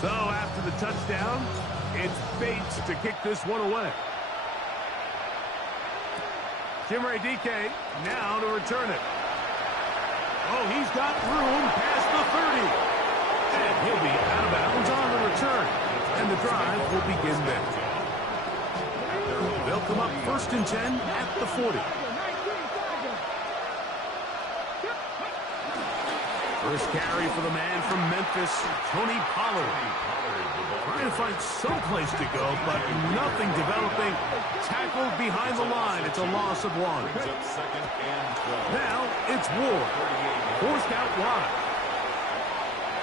So after the touchdown, it's Bates to kick this one away. Jimmy DK now to return it. Oh, he's got room past the 30. And he'll be out of bounds on the return. And the drive will begin there. They'll come up 1st and 10 at the 40. First carry for the man from Memphis, Tony Pollard. Trying to find some place to go, but nothing developing. Tackled behind the line. It's a loss of 1. Now it's Ward. Forced out wide.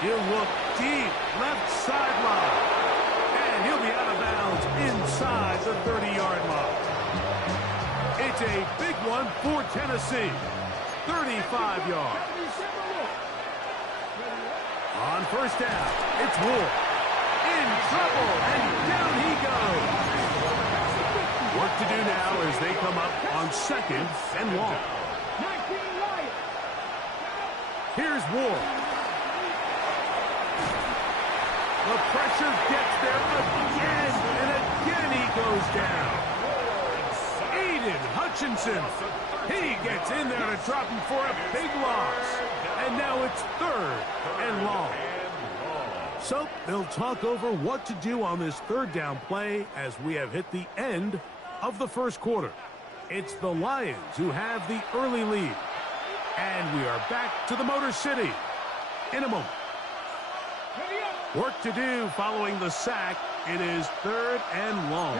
He'll look deep, left sideline. And he'll be out of bounds inside the 30-yard line. It's a big one for Tennessee. 35 yards. On first down, it's Ward. In trouble, and down he goes. Work to do now as they come up on 2nd and long. Here's Ward. The pressure gets there again, and again he goes down. Aiden Hutchinson. He gets in there to drop him for a big loss. And now it's 3rd and long. So they'll talk over what to do on this 3rd down play as we have hit the end of the 1st quarter. It's the Lions who have the early lead. And we are back to the Motor City in a moment. Work to do following the sack. It is 3rd and long.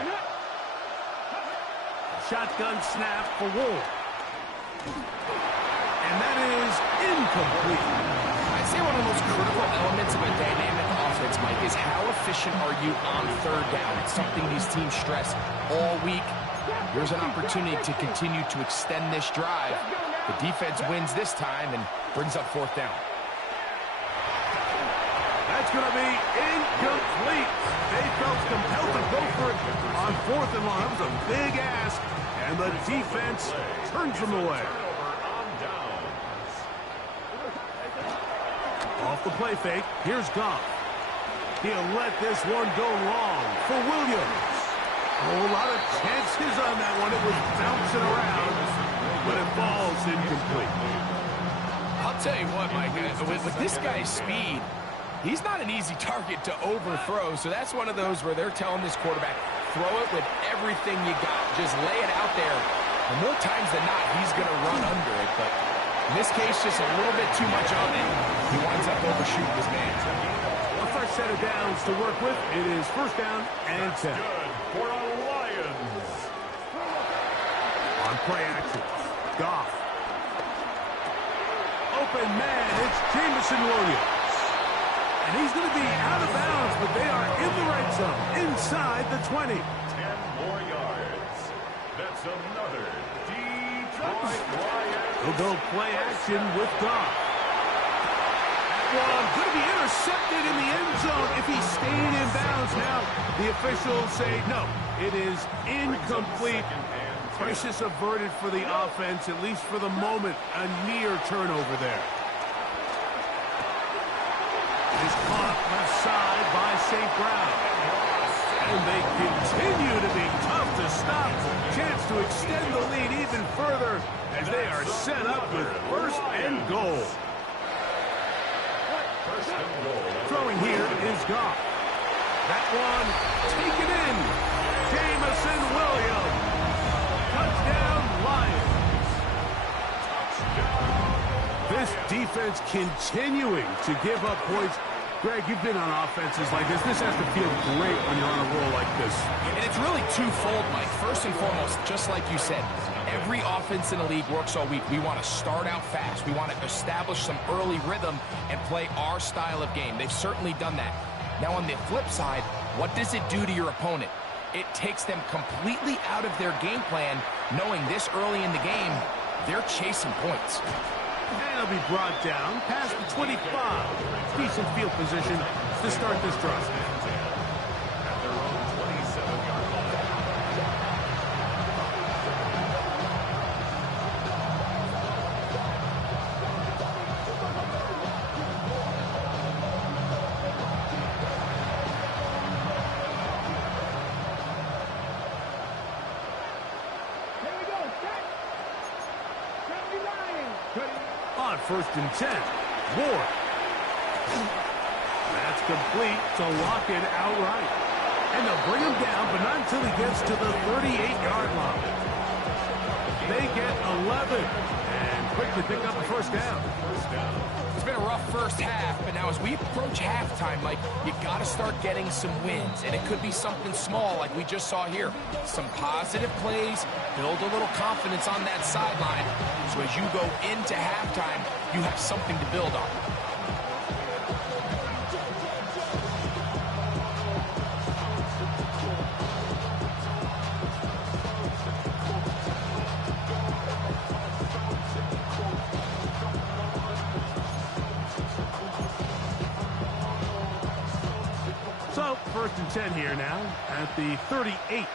Shotgun snap for Ward. And that is incomplete. I'd say one of the most critical elements of a dynamic offense, Mike, is how efficient are you on 3rd down? It's something these teams stress all week. Here's an opportunity to continue to extend this drive. The defense wins this time and brings up 4th down. That's going to be incomplete. They felt compelled to go for it on 4th and long. That was a big ask, and the defense turns them away. Off the play fake, here's Goff. He'll let this one go long for Williams. Oh, a lot of chances on that one. It was bouncing around, but it falls incomplete. I'll tell you what, Mike, with this guy's speed, he's not an easy target to overthrow, so that's one of those where they're telling this quarterback, throw it with everything you got. Just lay it out there. And more times than not, he's going to run under it, but in this case, just a little bit too much on it. He winds up overshooting his man. The first set of downs to work with. It is 1st down and 10. For the Lions. On play action, Goff. Open man, it's Jameson Williams. And he's going to be out of bounds, but they are in the red zone, inside the 20. 10 more yards. That's another Detroit Lions. He'll go play action with Goff. That one going to be intercepted in the end zone if he stayed in bounds. Now the officials say no, it is incomplete. Crisis averted for the offense, at least for the moment. A near turnover there. Is caught left side by St. Brown. And they continue to be tough to stop. Chance to extend the lead even further as they are set up with 1st and goal. Throwing here is Goff. That one taken in. Jameson Williams. Touchdown, Lions. This defense continuing to give up points. Greg, you've been on offenses like this. This has to feel great when you're on a roll like this. And it's really twofold, Mike. First and foremost, just like you said, every offense in the league works all week. We want to start out fast. We want to establish some early rhythm and play our style of game. They've certainly done that. Now, on the flip side, what does it do to your opponent? It takes them completely out of their game plan, knowing this early in the game, they're chasing points. And it'll be brought down past the 25. Decent field position to start this drive. first and 10. Ward. That's complete to lock it outright. And they'll bring him down, but not until he gets to the 38-yard line. They get 11 and quickly pick up a first down. It's been a rough first half, but now as we approach halftime, Mike, you got to start getting some wins, and it could be something small like we just saw here. Some positive plays, build a little confidence on that sideline, so as you go into halftime, you have something to build on. So, first and 10 here now at the 38.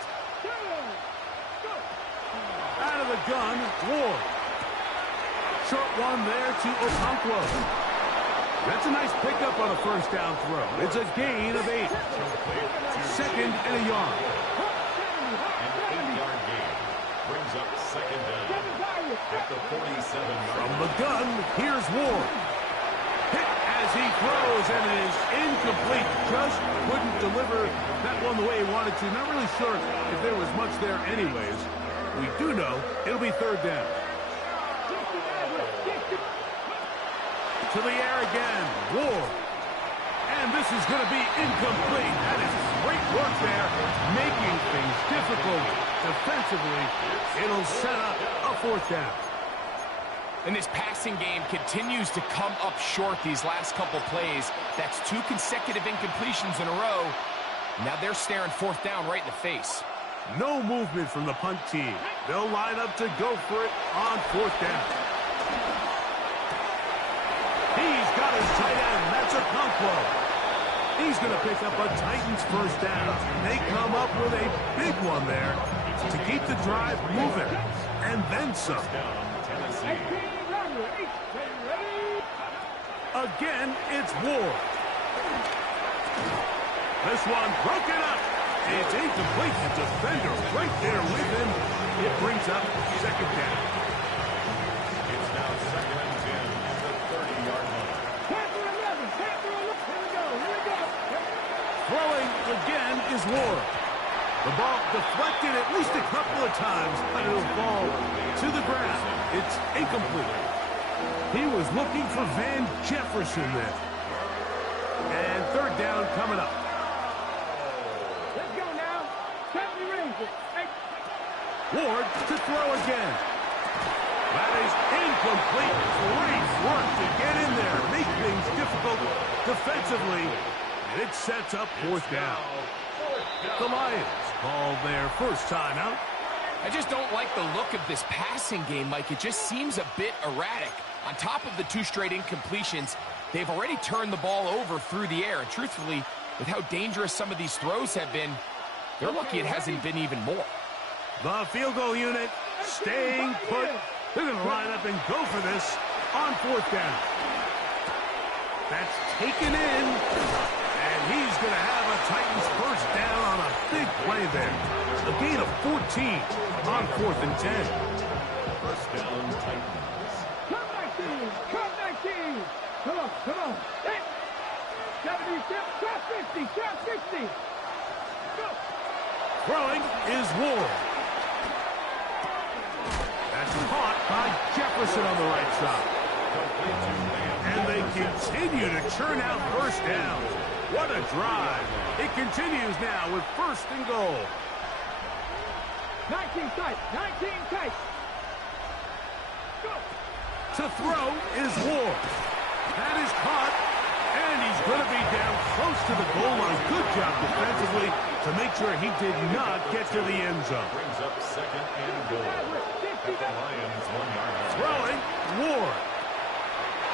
Out of the gun, Ward. Short one there to Okonkwo. That's a nice pickup on a first down throw. It's a gain of 8. Second and a yard. An 8-yard gain brings up second down at the 47. From the gun, here's Ward. Hit as he throws, and it is incomplete. Just couldn't deliver that one the way he wanted to. Not really sure if there was much there anyways. We do know it'll be third down. To the air again, Ward. And this is going to be incomplete. That is great work there, making things difficult defensively. It'll set up a fourth down. And this passing game continues to come up short these last couple plays. That's 2 consecutive incompletions in a row. Now they're staring fourth down right in the face. No movement from the punt team. They'll line up to go for it on fourth down. He's got his tight end. That's Okonkwo. He's going to pick up a Titans first down. They come up with a big one there to keep the drive moving. And then some. Again, it's Ward. This one broken up. It's incomplete. The defender right there with him. It brings up second down. It's now second and 10 at the 30-yard line. Throwing again is Ward. The ball deflected at least a couple of times, but it'll fall to the ground. It's incomplete. He was looking for Van Jefferson there. And third down coming up. Let's go now. Ward to throw again. That is incomplete. Great work to get in there. Make things difficult defensively. And it sets up fourth down. The Lions call their first timeout. I just don't like the look of this passing game, Mike. It just seems a bit erratic. On top of the 2 straight incompletions, they've already turned the ball over through the air. And truthfully, with how dangerous some of these throws have been, they're lucky it hasn't been even more. The field goal unit staying put. They're going to line up and go for this on fourth down. That's taken in. And he's going to have a Titans first down on a big play there. A gain of 14 on fourth and 10. First down, Titans. Come back, team. Come on. Hey. 77, shot 50. Go. Throwing is Ward. That's caught by Jefferson on the right side. And they continue to churn out first down. What a drive. It continues now with first and goal. 19 tight. Go. To throw is Ward. That is caught. And he's going to be down close to the goal line. Good job defensively to make sure he did not get to the end zone. Brings up second and goal at the Lions 1-yard line. Throwing, Ward.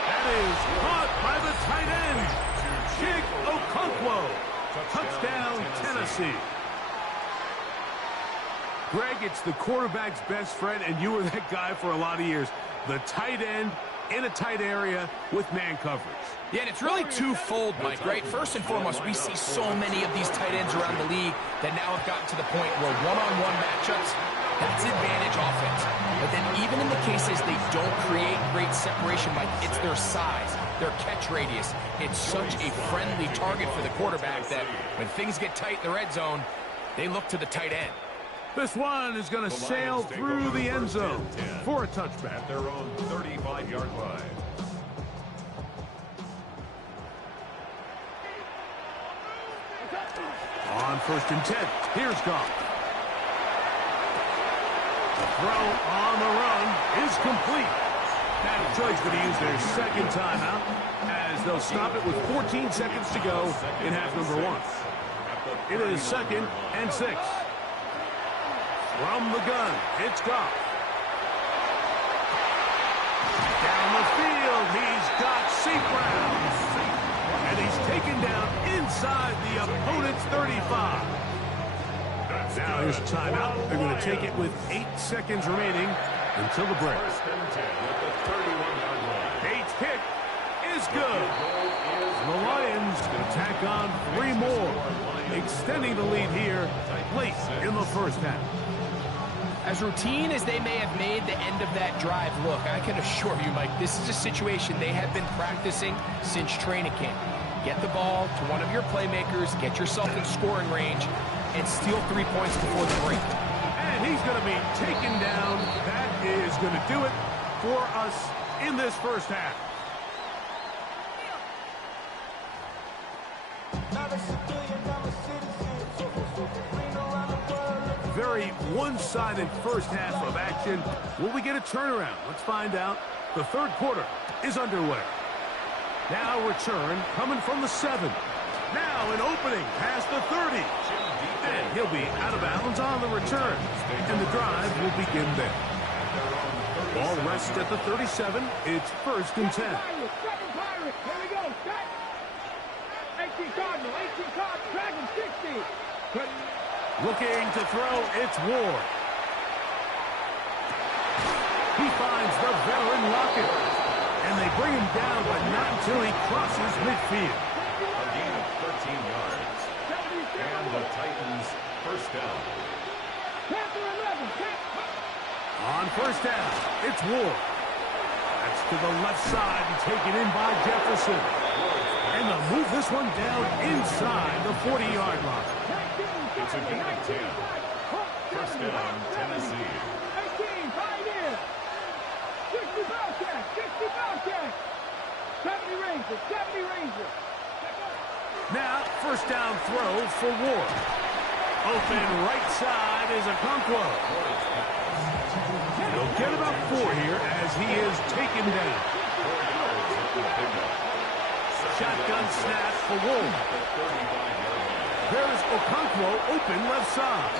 That is caught by the tight end, Jig Okonkwo. Touchdown, Tennessee. Greg, it's the quarterback's best friend, and you were that guy for a lot of years. The tight end in a tight area with man coverage. Yeah, and it's really twofold, Mike, right? First and foremost, we see so many of these tight ends around the league that now have gotten to the point where one-on-one matchups That's advantage offense. But then even in the cases they don't create great separation, Mike, it's their size, their catch radius. It's such a friendly target for the quarterback that when things get tight in the red zone, they look to the tight end. This one is going to sail through the end zone for a touchback. At their own 35-yard line. On 1st and 10, here's Goff. The throw on the run is complete. Now Detroit's going to use their second timeout as they'll stop it with 14 seconds to go in half number 1. It is 2nd and 6. From the gun, it's Goff. Down the field, he's got St. Brown. And he's taken down inside the opponent's 35. Now here's timeout. They're going to take it with 8 seconds remaining until the break. 1st and 10 at the 31-yard line. Bates' kick is good. The Lions going to tack on 3 more, extending the lead here late in the first half. As routine as they may have made the end of that drive look, I can assure you, Mike, this is a situation they have been practicing since training camp. Get the ball to one of your playmakers, get yourself in scoring range, and steal 3 points before the break. And he's going to be taken down. That is going to do it for us in this first half. Very one-sided first half of action. Will we get a turnaround? Let's find out. The third quarter is underway. Now return coming from the 7. Now an opening past the 30. And he'll be out of bounds on the return. And the drive will begin there. Ball rests at the 37. It's 1st and 10. 18 Cardinal, 18 Cardinal, Dragon 60. Looking to throw, it's Ward. He finds the veteran Lockett. And they bring him down, but not until he crosses midfield. A gain of 13 yards. And the Titans 1st down. On 1st down, it's Ward. That's to the left side and taken in by Jefferson. And they'll move this one down inside the 40-yard line. It's a gain of 10. 1st down, Tennessee. 18, right in. 60 Bellcat, 60 Bellcat. 70 Rangers, 70 Rangers. Now, 1st down throw for Ward. Open right side is Okonkwo. He'll get about 4 here as he is taken down. Shotgun snap for Ward. There's Okonkwo open left side.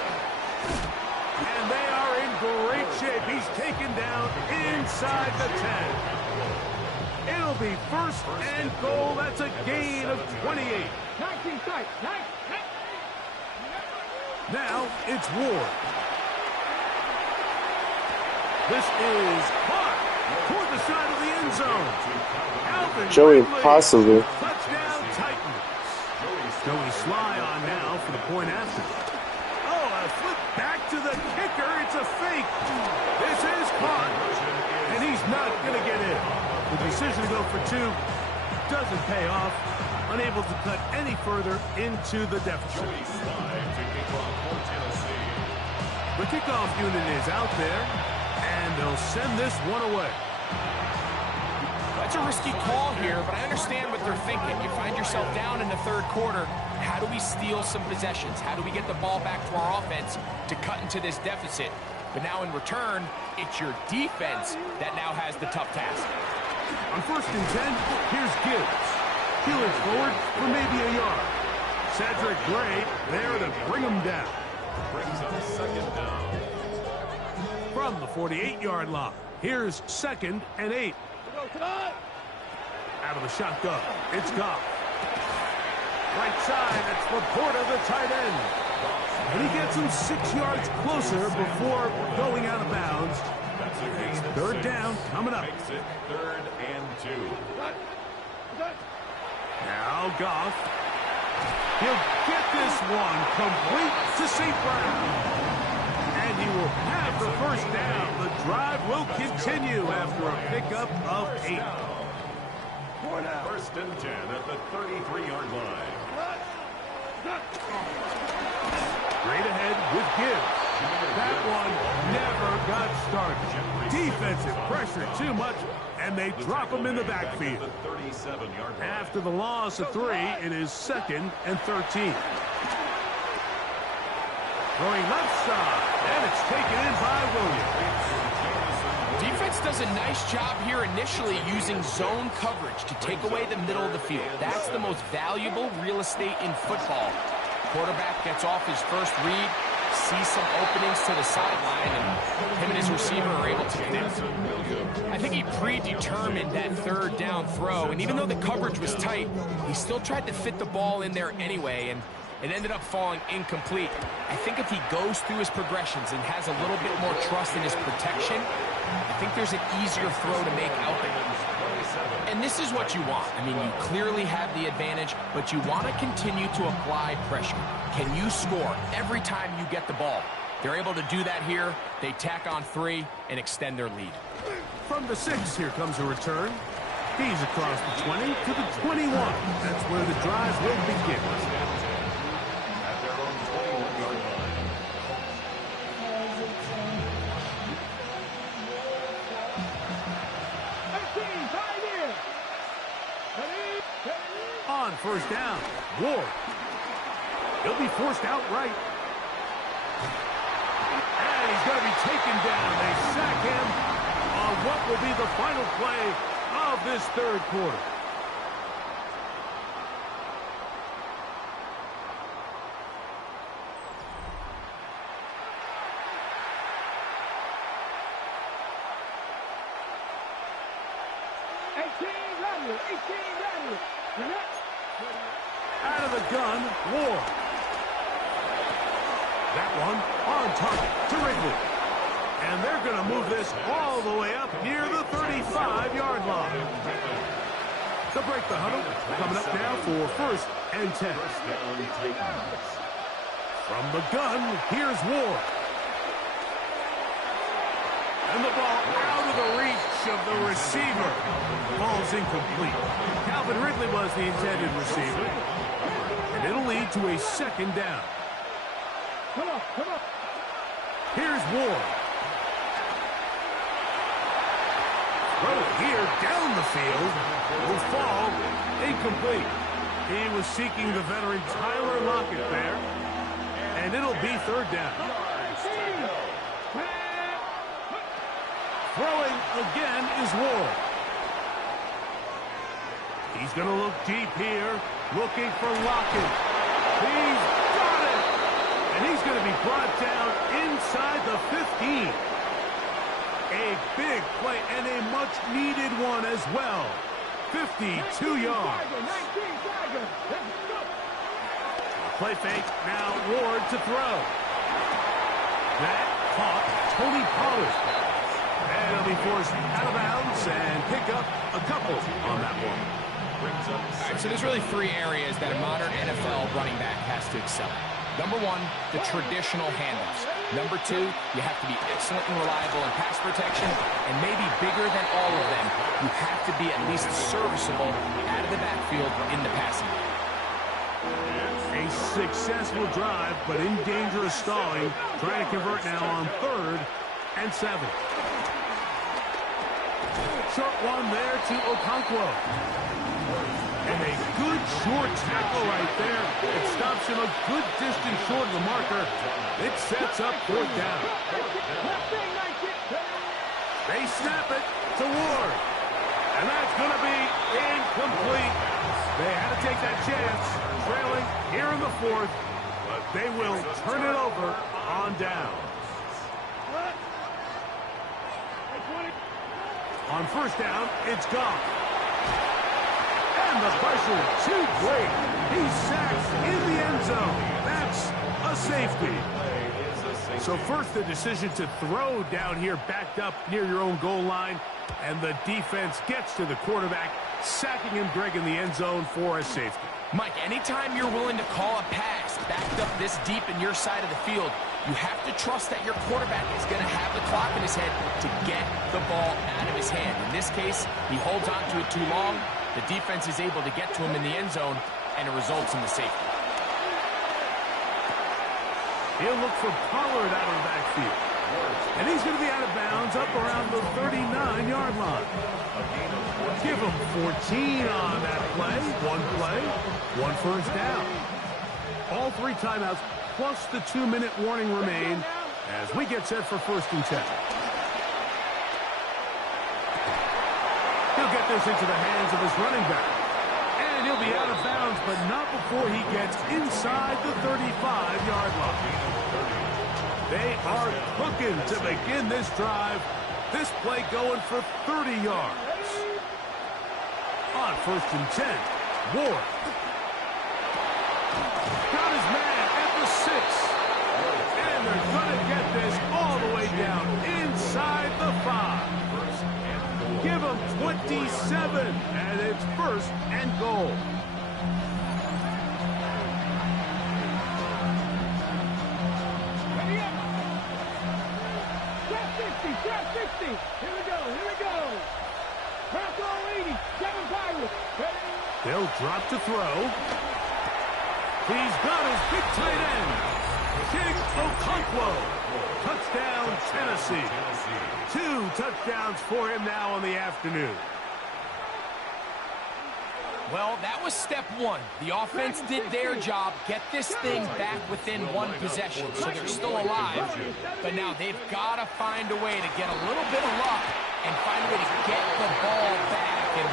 And they are in great shape. He's taken down inside the 10. It'll be 1st and goal. That's a gain of 28. 19 tight, 19. Now it's Ward. This is caught toward the side of the end zone. Alvin Joey, Ridley, possibly. touchdown Titans. Joey Sly on now for the point after. Oh, a flip back to the kicker. It's a fake. This is caught, and he's not going to get in. The decision to go for 2 doesn't pay off. Unable to cut any further into the deficit. Joey Sly to kick off for Tennessee. The kickoff unit is out there, and they'll send this one away. That's a risky call here, but I understand what they're thinking. You find yourself down in the third quarter. How do we steal some possessions? How do we get the ball back to our offense to cut into this deficit? But now in return, it's your defense that now has the tough task. On 1st and 10, here's Gibbs. Peeling forward for maybe a yard. Cedric Gray there to bring him down. Brings up 2nd down. From the 48-yard line, here's 2nd and 8. Out of the shotgun, it's Goff. Right side, it's Laporta, the tight end. And he gets him 6 yards closer before going out of bounds. That's a gain of 3rd 6. down coming up. Makes it 3rd and 2. Now Goff. He'll get this one complete to St. Brown. And he will have the first down. The drive will continue after a pickup of 8. First and 10 at the 33-yard line. Straight ahead with Gibbs. That one never got started. Defensive pressure too much, and they drop him in the backfield. After the loss of 3, it is 2nd and 13. Throwing left side, and it's taken in by Willie. Defense does a nice job here initially using zone coverage to take away the middle of the field. That's the most valuable real estate in football. Quarterback gets off his first read, sees some openings to the sideline, and him and his receiver are able to connect. I think he predetermined that 3rd down throw, and even though the coverage was tight, he still tried to fit the ball in there anyway, and it ended up falling incomplete. I think if he goes through his progressions and has a little bit more trust in his protection, I think there's an easier throw to make out there. And this is what you want. I mean, you clearly have the advantage, but you want to continue to apply pressure. Can you score every time you get the ball? They're able to do that here. They tack on 3 and extend their lead. From the 6, here comes a return. He's across the 20 to the 21. That's where the drive will begin. At their own 21-yard line. On first down, Ward. He'll be forced outright. And he's going to be taken down. They sack him on what will be the final play of this 3rd quarter. Out of the gun, Ward. That one on target to Wrigley. And they're going to move this all the way up near the 35-yard line. To break the huddle, coming up now for 1st and 10. From the gun, here's Ward. And the ball out of the reach of the receiver. Ball's incomplete. Calvin Ridley was the intended receiver. And it'll lead to a 2nd down. Come on. Here's Ward. Throw here down the field. Will fall incomplete. He was seeking the veteran Tyler Lockett there. And it'll be 3rd down. Throwing again is Ward. He's going to look deep here, looking for Lockett. He's got it! And he's going to be brought down inside the 15. A big play and a much-needed one as well. 52 yards. Play fake, now Ward to throw. That caught Tony Pollard. And he'll be forced out of bounds and pick up a couple on that one. All right, so there's really 3 areas that a modern NFL running back has to excel at. Number 1, the traditional handoffs. Number 2, you have to be excellent and reliable in pass protection. And maybe bigger than all of them, you have to be at least serviceable out of the backfield in the passing game. A successful drive, but in danger of stalling. Trying to convert now on 3rd and 7. Short one there to Okonkwo. And a good short tackle right there. It stops him a good distance short of the marker. It sets up 4th down. They snap it to Ward. And that's going to be incomplete. They had to take that chance, trailing here in the 4th. But they will turn it over on down. On first down, it's Goff. And the pressure too great. He's sacked in the end zone. That's a safety. So first the decision to throw down here backed up near your own goal line. And the defense gets to the quarterback, sacking him, Greg, in the end zone for a safety. Mike, anytime you're willing to call a pass backed up this deep in your side of the field, You have to trust that your quarterback is going to have the clock in his head to get the ball out of his hand. In this case, he holds on to it too long. The defense is able to get to him in the end zone, and it results in the safety. He'll look for Pollard out of the backfield. And he's going to be out of bounds up around the 39-yard line. Give him 14 on that play, one first down. All 3 timeouts plus the 2-minute warning remain as we get set for 1st and 10. He'll get this into the hands of his running back. And he'll be out of bounds, but not before he gets inside the 35-yard line. They are cooking to begin this drive. This play going for 30 yards. On 1st and 10, Ward. Got his man at the 6. And they're going to get this all the way down inside the 5. Give him 27, and it's 1st and goal. Trap 60. Here we go. Trap all 80. 7 Pirates. They'll drop to throw. He's got his big tight end. King Okonkwo. Touchdown, Tennessee. 2 touchdowns for him now on the afternoon. Well, that was step 1. The offense did their job, get this thing back within 1 possession, so they're still alive. But now they've got to find a way to get a little bit of luck and find a way to get the ball back, and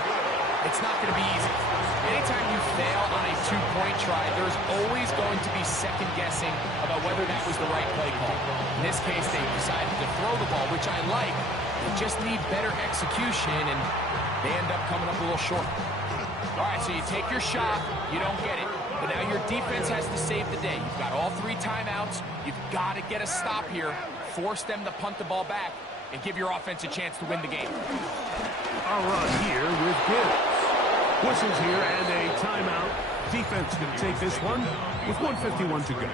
it's not going to be easy. Anytime you fail on a 2-point try, there's always going to be second-guessing about whether that was the right play call. In this case, they decided to throw the ball, which I like. They just need better execution, and they end up coming up a little short. All right, so you take your shot, you don't get it. But now your defense has to save the day. You've got all 3 timeouts. You've got to get a stop here, force them to punt the ball back, and give your offense a chance to win the game. A run here with Gibbs. Whistles here and a timeout. Defense going to take this one with 1:51 to go.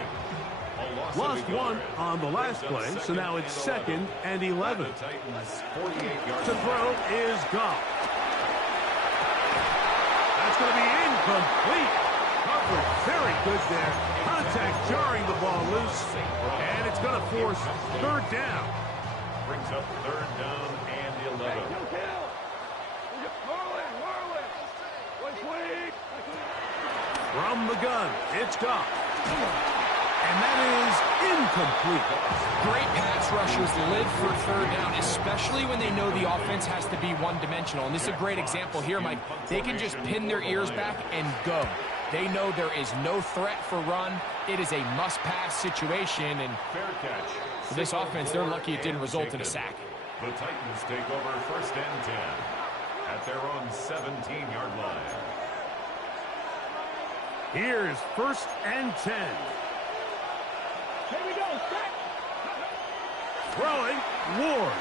Lost 1 on the last play, so now it's 2nd and 11. To throw is Goff. That's going to be incomplete. Coverage very good there. Contact jarring the ball loose. And it's going to force 3rd down. Brings up 3rd down and 11. From the gun, it's Goff. And that is incomplete. Great pass rushers live for 3rd down, especially when they know the offense has to be one-dimensional. And this is a great example here, Mike. They can just pin their ears back and go. They know there is no threat for run. It is a must-pass situation. And for this offense, they're lucky it didn't result in a sack. The Titans take over 1st and 10 at their own 17-yard line. Here's 1st and 10. Here we go. Set. Throwing, Ward.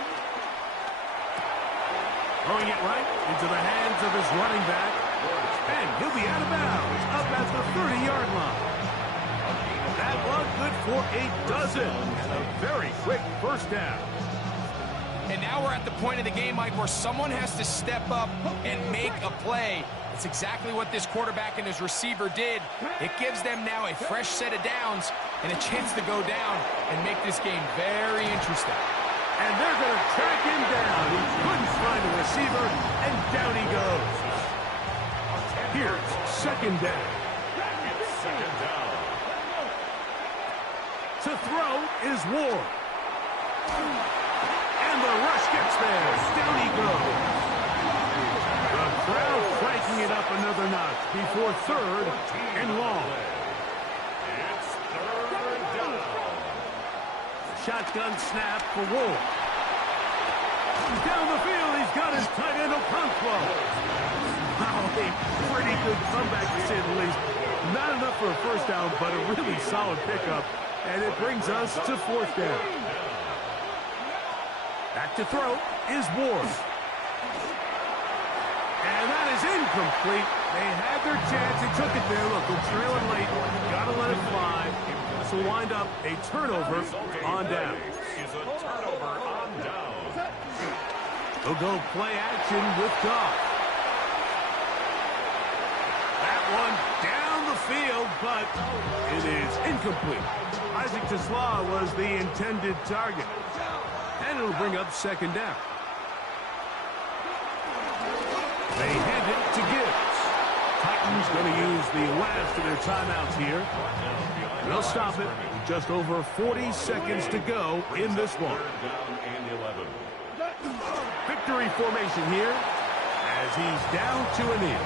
Throwing it right into the hands of his running back. And he'll be out of bounds up at the 30-yard line. That one good for a dozen. And a very quick 1st down. And now we're at the point of the game, Mike, where someone has to step up and make a play. It's exactly what this quarterback and his receiver did. It gives them now a fresh set of downs and a chance to go down and make this game very interesting. And they're going to track him down. He couldn't find a receiver, and down he goes. Here's 2nd down. It's 2nd down. To throw is Ward. And the rush gets there. Down he goes. The crowd cranking it up another notch before 3rd and long. It's 3rd down. Shotgun snap for Ward. Down the field, he's got his tight end Okonkwo. Wow, a pretty good comeback to say the least. Not enough for a 1st down, but a really solid pickup. And it brings us to 4th down. Back to throw is Ward. And that is incomplete. They had their chance. They took it there. Look, they're trailing late. Got to let it fly. So will wind up a turnover on down. Is a turnover on down. They'll go play action with Goff. That one down the field, but it is incomplete. Isaac Tesla was the intended target. And it'll bring up second down. They hand it to Gibbs. Titans going to use the last of their timeouts here. They'll stop it with just over 40 seconds to go in this one. Victory formation here as he's down to a knee.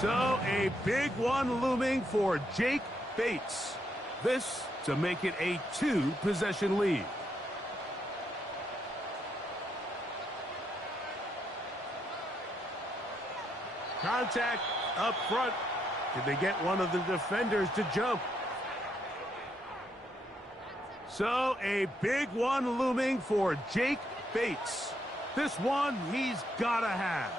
So a big one looming for Jake Bates. This to make it a 2-possession lead. Contact up front. Did they get one of the defenders to jump? So a big one looming for Jake Bates. This one he's got to have.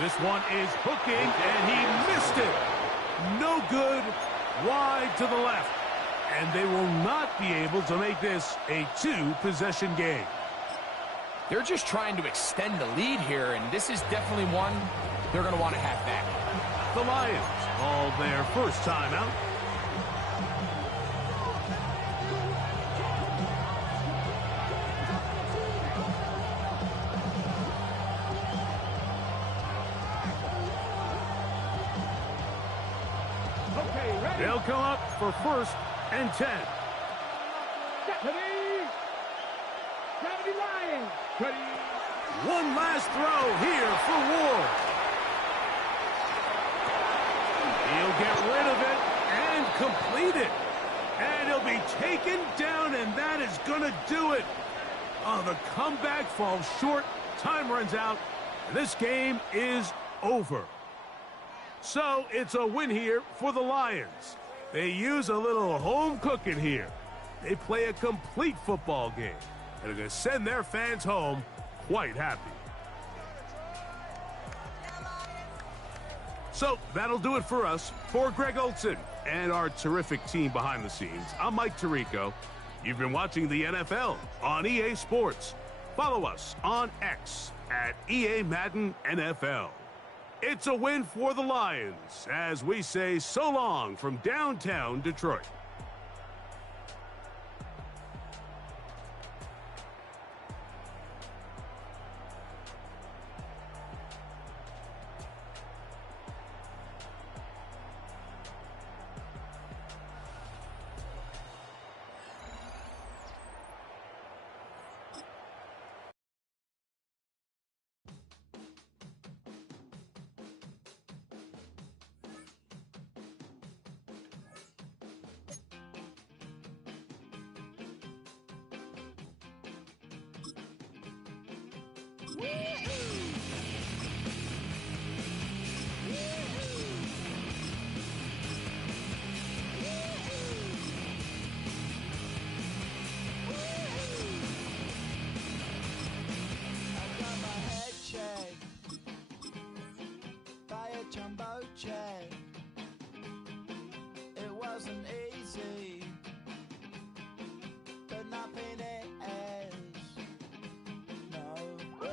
This one is hooking, and he missed it. No good, wide to the left. And they will not be able to make this a 2-possession game. They're just trying to extend the lead here, and this is definitely one they're going to want to have back. The Lions call their first timeout. They'll come up for 1st and 10. One last throw here for Ward. He'll get rid of it and complete it. And he'll be taken down, and that is going to do it. Oh, the comeback falls short. Time runs out. This game is over. So it's a win here for the Lions. They use a little home cooking here. They play a complete football game, and are going to send their fans home quite happy. So that'll do it for us. For Greg Olson and our terrific team behind the scenes, I'm Mike Tirico. You've been watching the NFL on EA Sports. Follow us on X at EA Madden NFL. It's a win for the Lions as we say so long from downtown Detroit. It wasn't easy, but nothing is. No. When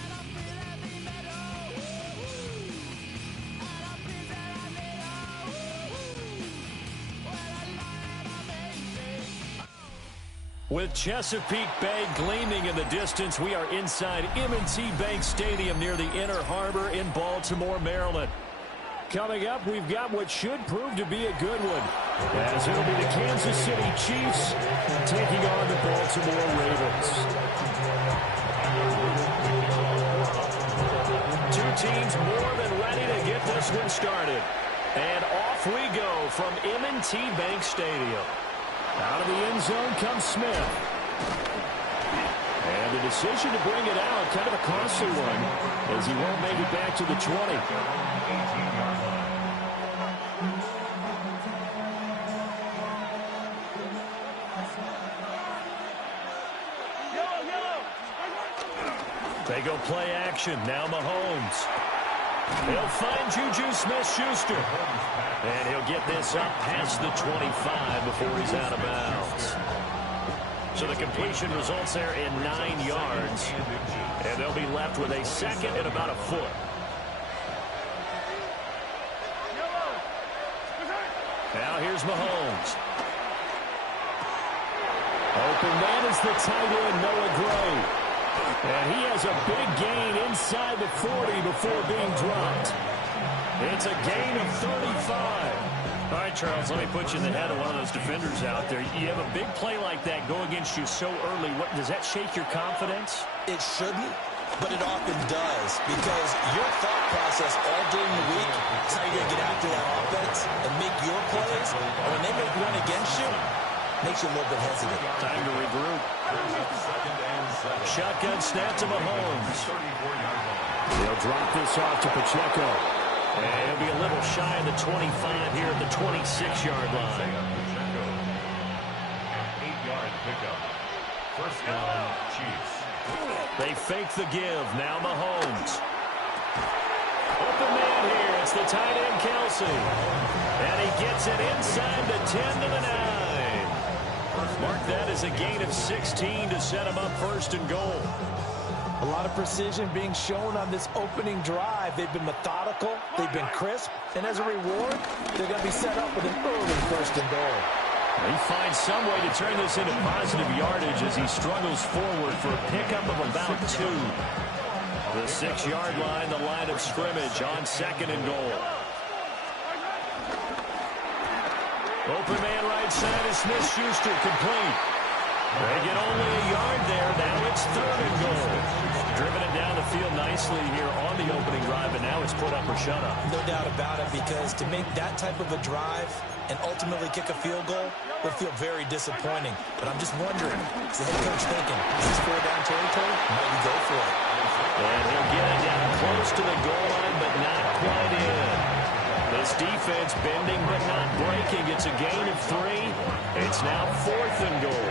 I feel heavy metal, and I feel that I need when I lie and I'm easy. With Chesapeake Bay gleaming in the distance, we are inside M&T Bank Stadium near the Inner Harbor in Baltimore, Maryland. Coming up, we've got what should prove to be a good one, as it'll be the Kansas City Chiefs taking on the Baltimore Ravens. Two teams more than ready to get this one started. And off we go from M&T Bank Stadium. Out of the end zone comes Smith. And the decision to bring it out, kind of a costly one, as he won't make it back to the 20. They go play action. Now Mahomes. He'll find Juju Smith-Schuster. And he'll get this up past the 25 before he's out of bounds. So the completion results there in 9 yards. And they'll be left with a second and about a foot. Now here's Mahomes. Open man is the tight end, Noah Gray. And he has a big gain inside the 40 before being dropped. It's a gain of 35. All right, Charles, let me put you in the head of one of those defenders out there. You have a big play like that go against you so early. Does that shake your confidence? It shouldn't, but it often does, because your thought process all during the week is how you're going to get after that offense and make your plays. And when they make one against you, makes you a little bit hesitant. Time to regroup. Shotgun snap to Mahomes. They'll drop this off to Pacheco. And he'll be a little shy of the 25 here at the 26-yard line. 8-yard pickup. First down, Chiefs. They fake the give. Now Mahomes. Open man here. It's the tight end, Kelsey. And he gets it inside the 10 to the 9. Mark that as a gain of 16 to set him up first and goal. A lot of precision being shown on this opening drive. They've been methodical. They've been crisp. And as a reward, they're going to be set up with an early first and goal. He finds some way to turn this into positive yardage as he struggles forward for a pickup of about 2. The 6-yard line, the line of scrimmage on second and goal. Open man right side is Smith-Schuster, complete. They get only a yard there. Now it's third and goal. Driven it down the field nicely here on the opening drive, but now it's put up or shut up. No doubt about it, because to make that type of a drive and ultimately kick a field goal would feel very disappointing. But I'm just wondering, is the head coach thinking, is this 4-down territory? Might we go for it? And he'll get it down close to the goal line, but not quite in. This defense bending but not breaking. It's a gain of 3. It's now 4th and goal.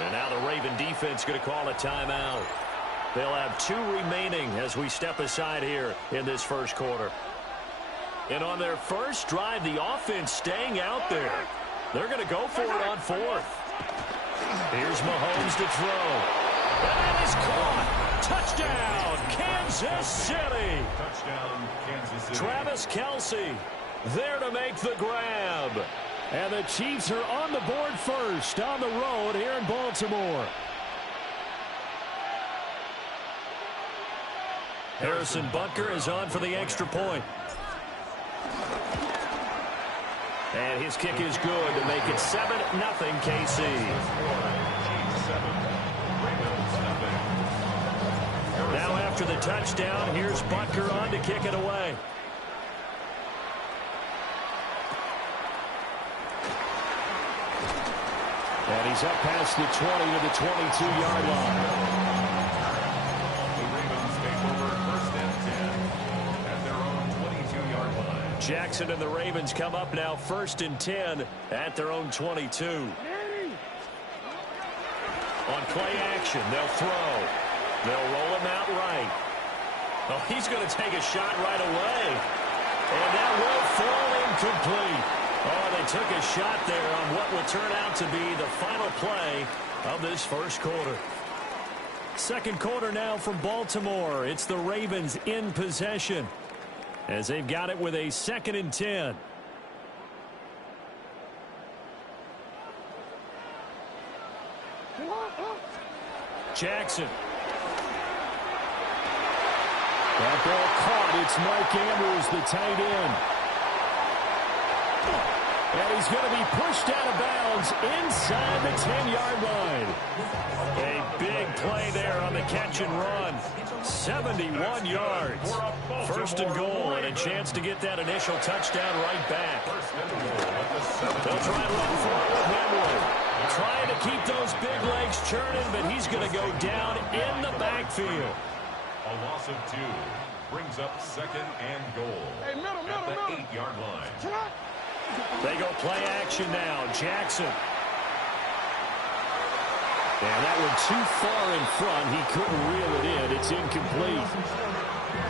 And now the Raven defense going to call a timeout. They'll have 2 remaining as we step aside here in this first quarter. And on their first drive, the offense staying out there. They're going to go for it on 4th. Here's Mahomes to throw. And that is caught. Touchdown, Kansas City. Touchdown, Kansas City. Travis Kelce there to make the grab. And the Chiefs are on the board first on the road here in Baltimore. Harrison Butker is on for the extra point. And his kick is good to make it 7-0 KC. Now after the touchdown, here's Butker on to kick it away. And he's up past the 20 to the 22-yard line. The Ravens take over first and 10 at their own 22-yard line. Jackson and the Ravens come up now first and 10 at their own 22. On play action, they'll throw. They'll roll him out right. Oh, he's going to take a shot right away. And that will fall incomplete. Oh, they took a shot there on what will turn out to be the final play of this first quarter. Second quarter now from Baltimore. It's the Ravens in possession as they've got it with a 2nd and 10. Jackson. That ball caught. It's Mike Andrews, the tight end. And he's going to be pushed out of bounds inside the 10-yard line. A big play there on the catch and run. 71 yards. First and goal, and a chance to get that initial touchdown right back. They'll try and run for it with Henry. Trying to keep those big legs churning, but he's going to go down in the backfield. A loss of 2 brings up second and goal at the 8-yard line. They go play action now. Jackson. And that one too far in front. He couldn't reel it in. It's incomplete.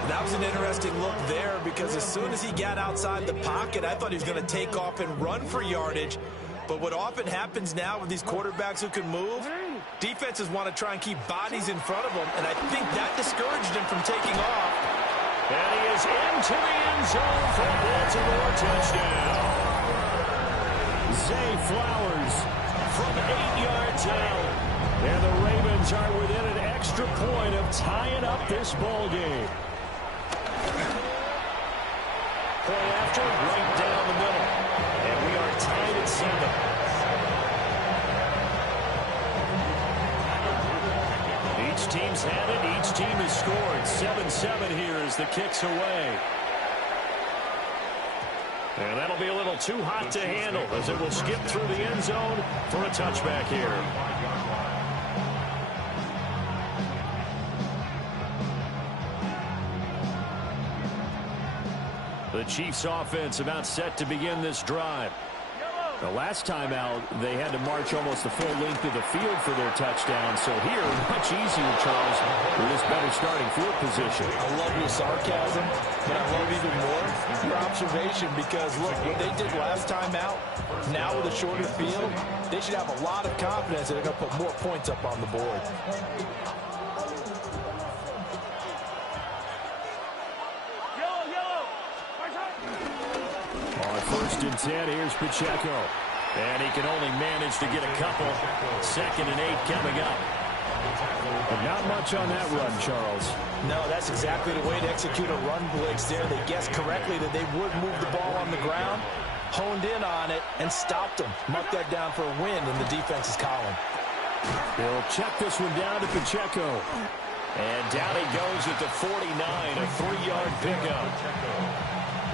That was an interesting look there because as soon as he got outside the pocket, I thought he was going to take off and run for yardage. But what often happens now with these quarterbacks who can move, defenses want to try and keep bodies in front of them, and I think that discouraged him from taking off. And he is into the end zone for a Baltimore touchdown. Zay Flowers from 8 yards out. And the Ravens are within an extra point of tying up this ball game. Play after, right down the middle. And we are tied at 7. Each team's had it. Each team has scored. 7-7 here as the kick's away. And that'll be a little too hot to handle as it will skip through the end zone for a touchback here. The Chiefs offense about set to begin this drive. The last time out, they had to march almost the full length of the field for their touchdown. So here, much easier, Charles, with this better starting field position. I love your sarcasm, but I love even more your observation because, look, what they did last time out, now with a shorter field, they should have a lot of confidence that they're going to put more points up on the board. On 1st and 10, here's Pacheco. And he can only manage to get a couple. 2nd and 8 coming up. But not much on that run, Charles. No, that's exactly the way to execute a run blitz there. They guessed correctly that they would move the ball on the ground, honed in on it, and stopped them. Marked that down for a win in the defense's column. He'll check this one down to Pacheco. And down he goes at the 49, a 3-yard pickup.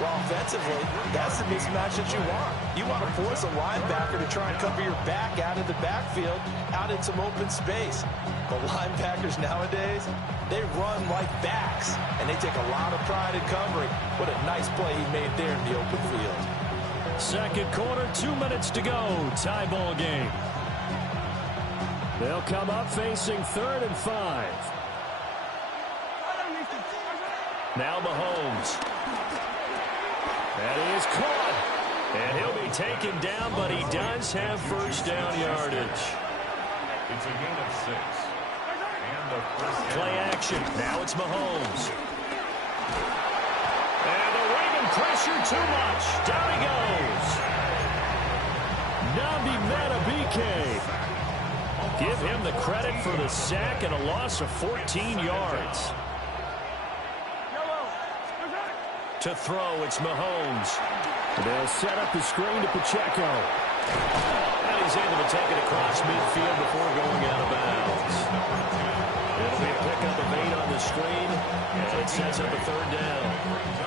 Well, offensively, that's the mismatch that you want. You want to force a linebacker to try and cover your back out of the backfield, out in some open space. The linebackers nowadays, they run like backs, and they take a lot of pride in covering. What a nice play he made there in the open field. 2nd quarter, 2 minutes to go. Tie ball game. They'll come up facing 3rd and 5. Now Mahomes. And he is caught. And he'll be taken down, but he does have first down yardage. It's a gain of 6. And the first Play action. Now it's Mahomes. And the Raven pressure too much. Down he goes. Nabi Matabike. Give him the credit for the sack and a loss of 14 yards. To throw, it's Mahomes. They'll set up the screen to Pacheco. And he's able to take it across midfield before going out of bounds. It'll be a pickup of 8 on the screen, and it sets up a 3rd down.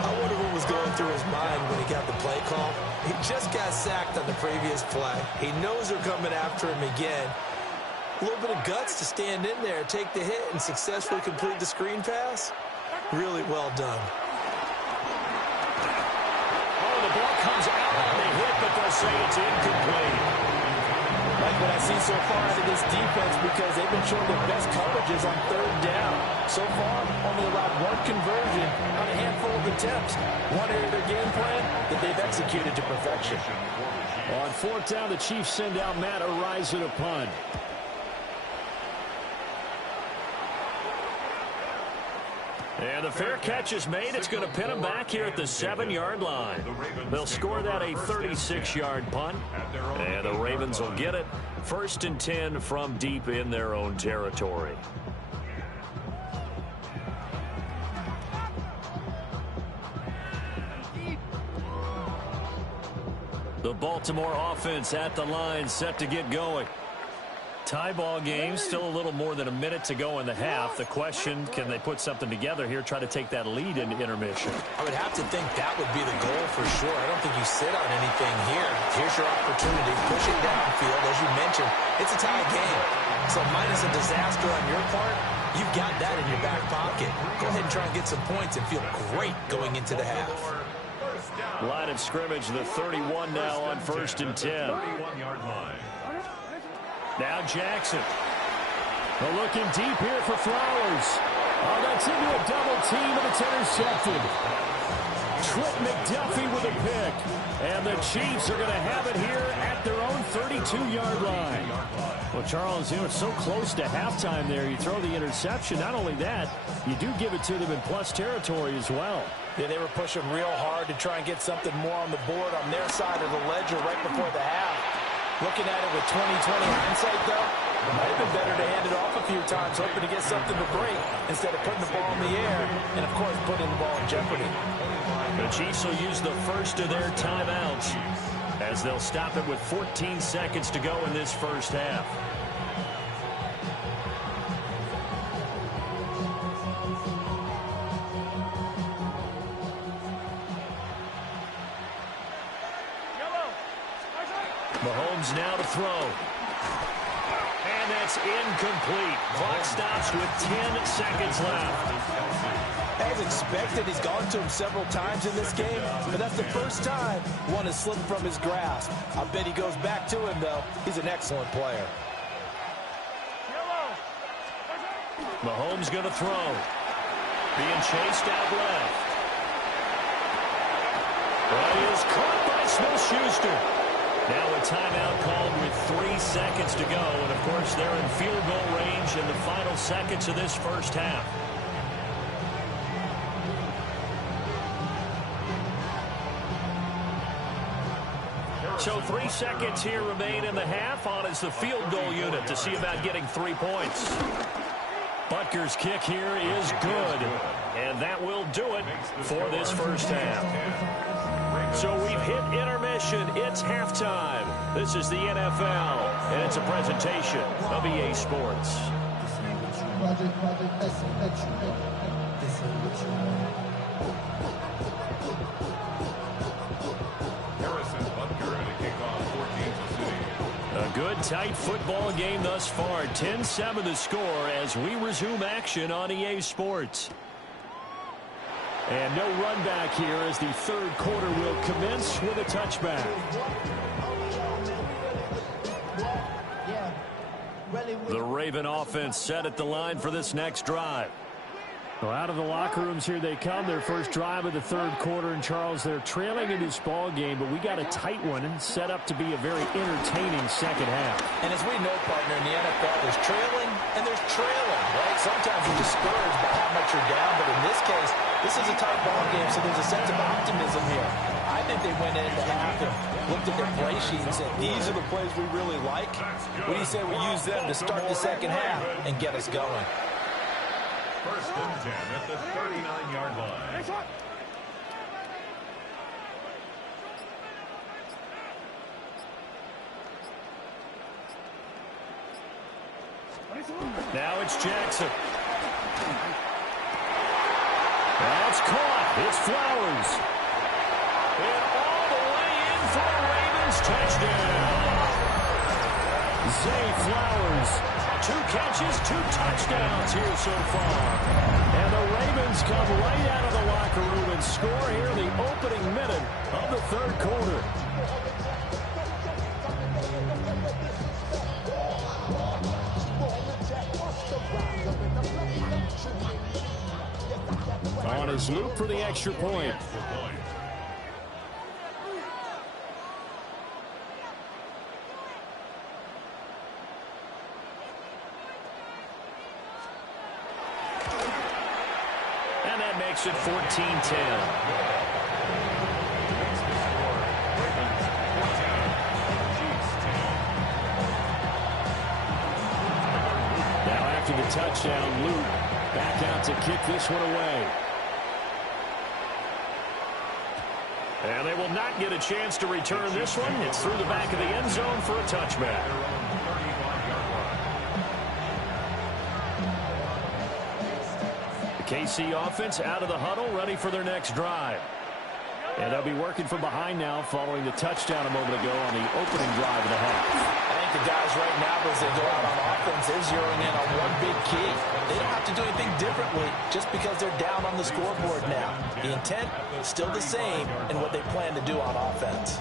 I wonder what was going through his mind when he got the play call. He just got sacked on the previous play. He knows they're coming after him again. A little bit of guts to stand in there, take the hit, and successfully complete the screen pass. Really well done. The ball comes out on the hit, but they'll say it's incomplete. Like what I see so far out of this defense because they've been showing their best coverages on 3rd down. So far, only allowed 1 conversion on a handful of attempts. One area of their game plan that they've executed to perfection. On 4th down, the Chiefs send out Matt Araiza to punt. And the fair catch is made. It's going to pin him back here at the 7-yard line. They'll score that a 36-yard punt. And the Ravens will get it. 1st and 10 from deep in their own territory. The Baltimore offense at the line, set to get going. Tie ball game, still a little more than a minute to go in the half. The question, can they put something together here, try to take that lead into intermission? I would have to think that would be the goal for sure. I don't think you sit on anything here. Here's your opportunity. Push it downfield. As you mentioned, it's a tie game. So minus a disaster on your part, you've got that in your back pocket. Go ahead and try and get some points and feel great going into the half. Line of scrimmage, the 31 now on 1st and 10. 31-yard line. Now Jackson. Looking deep here for Flowers. Oh, that's into a double team, and it's intercepted. Trent McDuffie with a pick. And the Chiefs are going to have it here at their own 32-yard line. Well, Charles, you know, it's so close to halftime there. You throw the interception. Not only that, you do give it to them in plus territory as well. Yeah, they were pushing real hard to try and get something more on the board on their side of the ledger right before the half. Looking at it with 20/20 hindsight, though, it might have been better to hand it off a few times, hoping to get something to break instead of putting the ball in the air and, of course, putting the ball in jeopardy. The Chiefs will use the first of their timeouts as they'll stop it with 14 seconds to go in this first half. Mahomes now to throw. And that's incomplete. Clock stops with 10 seconds left. As expected, he's gone to him several times in this game, but that's the first time one has slipped from his grasp. I bet he goes back to him, though. He's an excellent player. Mahomes going to throw. Being chased out left. But he is caught by Smith-Schuster. Now a timeout called with 3 seconds to go. And, of course, they're in field goal range in the final seconds of this first half. So 3 seconds here remain in the half. On is the field goal unit to see about getting 3 points. Butker's kick here is good. And that will do it for this first half. So we've hit intermission. It's halftime. This is the NFL, and it's a presentation of EA Sports. A good, tight football game thus far. 10-7 the score as we resume action on EA Sports. And no run back here as the third quarter will commence with a touchback. The Raven offense set at the line for this next drive. Well, out of the locker rooms here they come. Their first drive of the third quarter. And, Charles, they're trailing in this ball game, but we got a tight one and set up to be a very entertaining second half. And as we know, partner, in the NFL, there's trailing and there's trailing, right? Sometimes you're discouraged by how much you're down, but in this case, this is a tight ball game, so there's a sense of optimism here. I think they went into half and looked at their play sheet and said, these are the plays we really like. What do you say we use them to start the second half and get us going? First and 10 at the 39-yard line. Now it's Jackson. That's caught. It's Flowers. And all the way in for the Ravens touchdown. Zay Flowers. 2 catches, 2 touchdowns here so far. And the Ravens come right out of the locker room and score here in the opening minute of the third quarter. On his loop for the extra point. And that makes it 14-10. Now after the touchdown, Luke back out to kick this one away. And they will not get a chance to return this one. It's through the back of the end zone for a touchback. The KC offense out of the huddle, ready for their next drive. And they'll be working from behind now following the touchdown a moment ago on the opening drive of the half. I think the guys right now as they go out on offense is zeroing in on one big key. They don't have to do anything differently just because they're down on the scoreboard now. The intent is still the same in what they plan to do on offense.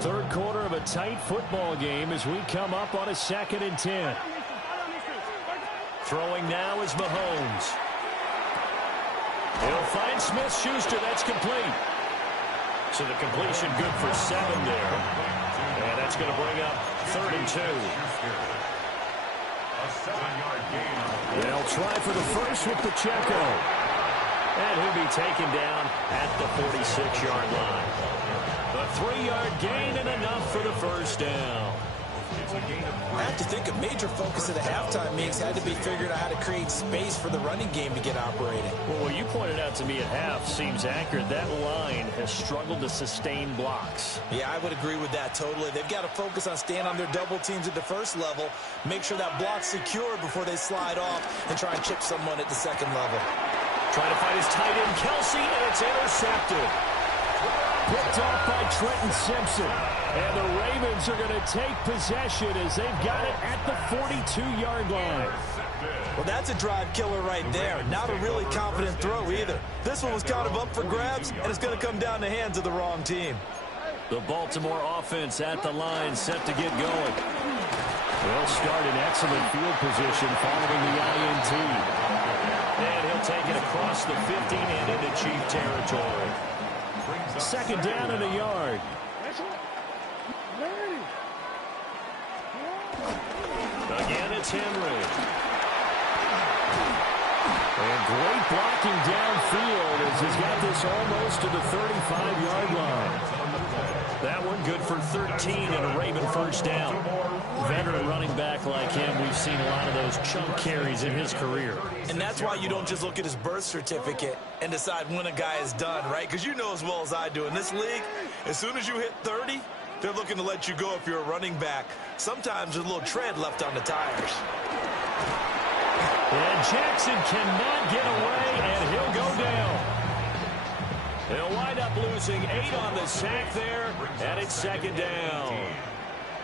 Third quarter of a tight football game as we come up on a 2nd and 10. Throwing now is Mahomes. He'll find Smith-Schuster. That's complete. So the completion good for 7 there. And that's going to bring up 3rd and 2. They'll try for the first with Pacheco. And he'll be taken down at the 46-yard line. A 3-yard gain and enough for the first down. I have to think a major focus of the halftime meetings had to be figuring out how to create space for the running game to get operating. Well, what you pointed out to me at half seems accurate. That line has struggled to sustain blocks. Yeah, I would agree with that totally. They've got to focus on staying on their double teams at the first level, make sure that block's secure before they slide off and try and chip someone at the second level. Trying to find his tight end, Kelsey, and it's intercepted. Picked off by Trenton Simpson. And the Ravens are going to take possession as they've got it at the 42-yard line. Well, that's a drive killer right there. Not a really confident throw either. This one was kind of up for grabs, and it's going to come down the hands of the wrong team. The Baltimore offense at the line set to get going. They'll start in excellent field position following the INT. And he'll take it across the 15 and into Chief territory. 2nd down and a yard. Again, it's Henry. And great blocking downfield as he's got this almost to the 35-yard line. That one good for 13 and a Raven first down. Veteran running back like him, we've seen a lot of those chunk carries in his career. And that's why you don't just look at his birth certificate and decide when a guy is done, right? Because you know as well as I do, in this league, as soon as you hit 30, they're looking to let you go if you're a running back. Sometimes there's a little tread left on the tires. And Jackson cannot get away, and he'll go down. He'll wind up losing 8 on the sack there, and it's 2nd down.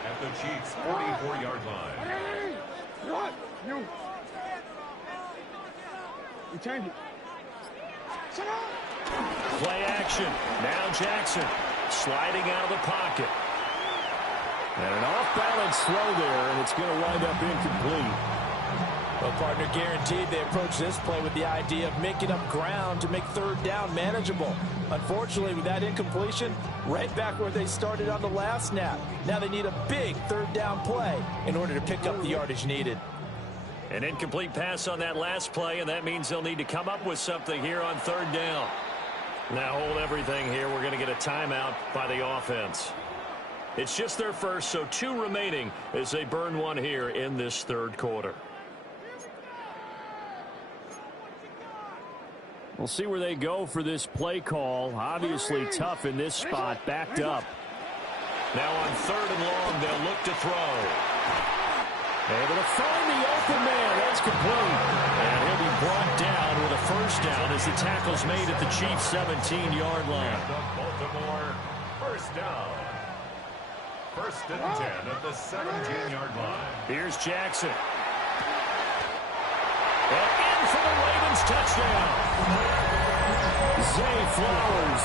At the Chiefs' 44-yard line. What? You change it. Play action. Now Jackson sliding out of the pocket. And an off-balance throw there, and it's going to wind up incomplete. Well, partner, guaranteed they approach this play with the idea of making up ground to make 3rd down manageable. Unfortunately, with that incompletion, right back where they started on the last snap. Now they need a big 3rd down play in order to pick up the yardage needed. An incomplete pass on that last play, and that means they'll need to come up with something here on 3rd down. Now hold everything here. We're going to get a timeout by the offense. It's just their first, so 2 remaining as they burn one here in this 3rd quarter. We'll see where they go for this play call. Obviously tough in this spot, backed up. Now on 3rd and long, they'll look to throw. Able to find the open man. That's complete. And he'll be brought down with a first down as the tackle's made at the Chiefs' 17-yard line. Baltimore first down. 1st and 10 at the 17-yard line. Here's Jackson. And in for the Ravens touchdown. Zay Flowers,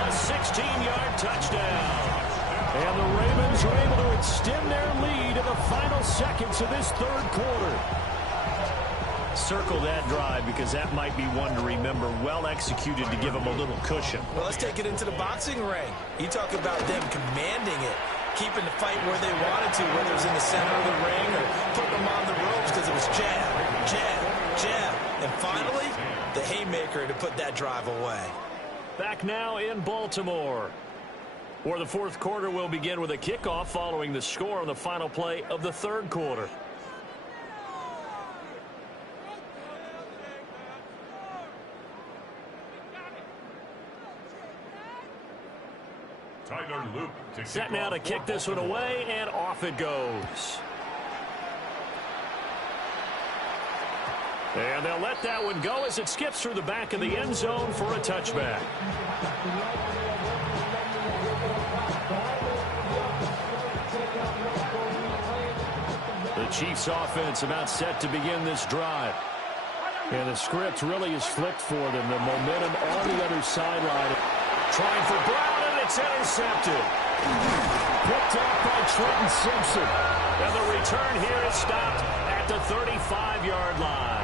a 16-yard touchdown. And the Ravens are able to extend their lead in the final seconds of this 3rd quarter. Circle that drive because that might be one to remember. Well executed to give them a little cushion. Well, let's take it into the boxing ring. You talk about them commanding it, keeping the fight where they wanted to, whether it was in the center of the ring or putting them on the ropes because it was jab, jab, jab. And finally, the haymaker to put that drive away. Back now in Baltimore, where the 4th quarter will begin with a kickoff following the score on the final play of the 3rd quarter. Tyler Luke Set now to kick this one away, and off it goes. And they'll let that one go as it skips through the back of the end zone for a touchback. Chiefs offense about set to begin this drive. And the script really is flipped for them. The momentum on the other sideline. Trying for Brown, and it's intercepted. Picked off by Trenton Simpson. And the return here is stopped at the 35-yard line.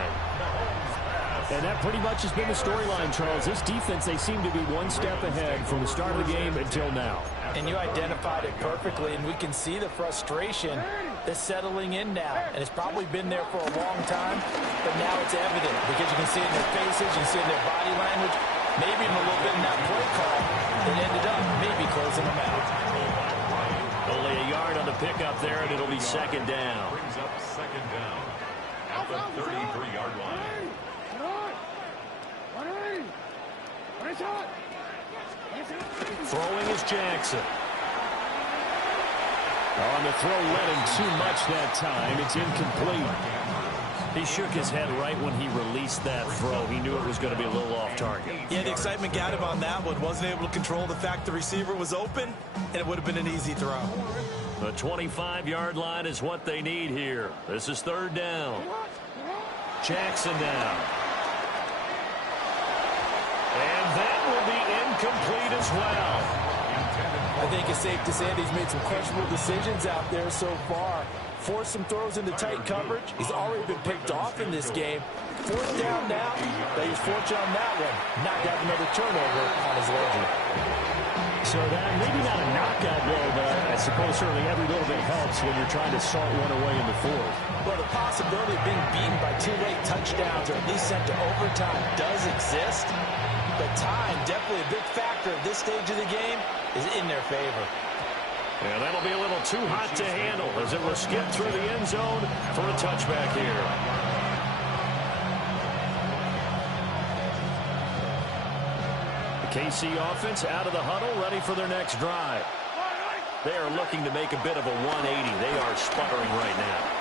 And that pretty much has been the storyline, Charles. This defense, they seem to be one step ahead from the start of the game until now. And you identified it perfectly, and we can see the frustration that's settling in now. And it's probably been there for a long time, but now it's evident because you can see it in their faces, you can see it in their body language, maybe even a little bit in that play call that ended up maybe closing them out. Only a yard on the pickup there, and it'll be second down. Brings up second down at the 33-yard line. Throwing is Jackson. On the throw, led him too much that time. It's incomplete. He shook his head right when he released that throw. He knew it was going to be a little off target. Yeah, the excitement got him on that one. Wasn't able to control the fact the receiver was open, and it would have been an easy throw. The 25-yard line is what they need here. This is third down. Jackson down. And that will be incomplete as well. I think it's safe to say that he's made some questionable decisions out there so far. Forced some throws into tight coverage. He's already been picked off in this game. Fourth down now. But he's fortunate on that one. Not to have another turnover on his ledger. So that maybe not a knockout blow, but I suppose certainly every little bit helps when you're trying to salt one away in the fourth. Well, the possibility of being beaten by 2 late touchdowns or at least sent to overtime does exist. But time, definitely a big factor at this stage of the game, is in their favor. And that'll be a little too hot to handle as it will skip through the end zone for a touchback here. The KC offense out of the huddle, ready for their next drive. They are looking to make a bit of a 180. They are sputtering right now.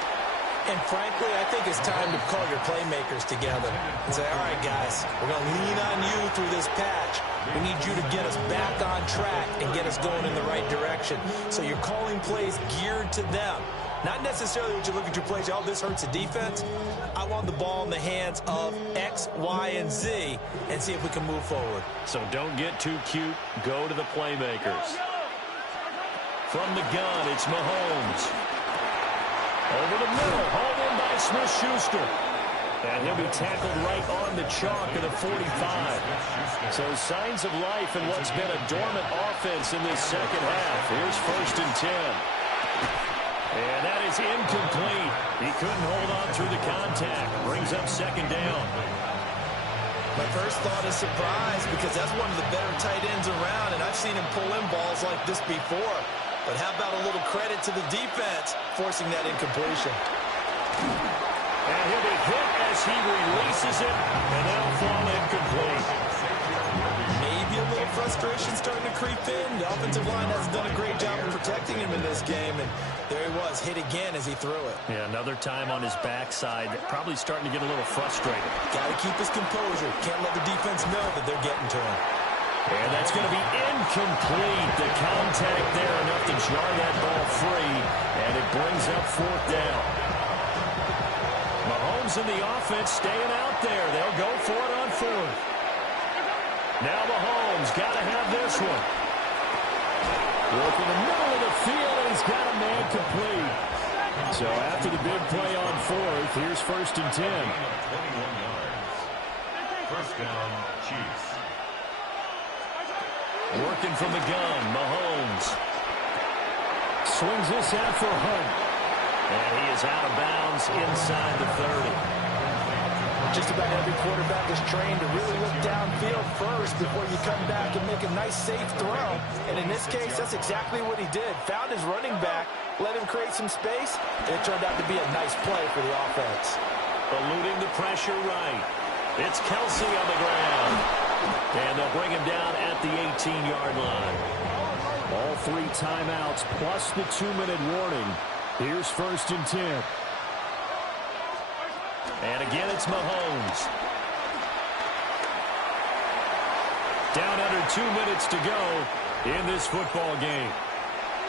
And frankly, I think it's time to call your playmakers together and say, all right, guys, we're going to lean on you through this patch. We need you to get us back on track and get us going in the right direction. So you're calling plays geared to them. Not necessarily what you look at your plays, oh, this hurts the defense. I want the ball in the hands of X, Y, and Z and see if we can move forward. So don't get too cute. Go to the playmakers. From the gun, it's Mahomes. Over the middle, hauled in by Smith-Schuster. And he'll be tackled right on the chalk of the 45. So signs of life in what's been a dormant offense in this second half. Here's 1st and 10. And that is incomplete. He couldn't hold on through the contact. Brings up second down. My first thought is surprise because that's one of the better tight ends around, and I've seen him pull in balls like this before. But how about a little credit to the defense forcing that incompletion? And he'll be hit as he releases it, and that'll fall incomplete. Maybe a little frustration starting to creep in. The offensive line hasn't done a great job of protecting him in this game, and there he was, hit again as he threw it. Yeah, another time on his backside, probably starting to get a little frustrated. Got to keep his composure. Can't let the defense know that they're getting to him. And that's going to be incomplete. The contact there enough to jar that ball free, and it brings up 4th down. Mahomes and the offense staying out there. They'll go for it on 4th. Now Mahomes got to have this one. Working the middle of the field, and he's got a man complete. So after the big play on 4th, here's 1st and 10. 21 yards. First down, Chiefs. Working from the gun, Mahomes. Swings this out for Hunt. And he is out of bounds inside the 30. Just about every quarterback is trained to really look downfield first before you come back and make a nice, safe throw. And in this case, that's exactly what he did. Found his running back, let him create some space, and it turned out to be a nice play for the offense. Eluding the pressure right. It's Kelsey on the ground. And they'll bring him down at the 18-yard line. All 3 timeouts plus the 2-minute warning. Here's 1st and 10. And again, it's Mahomes. Down under 2 minutes to go in this football game.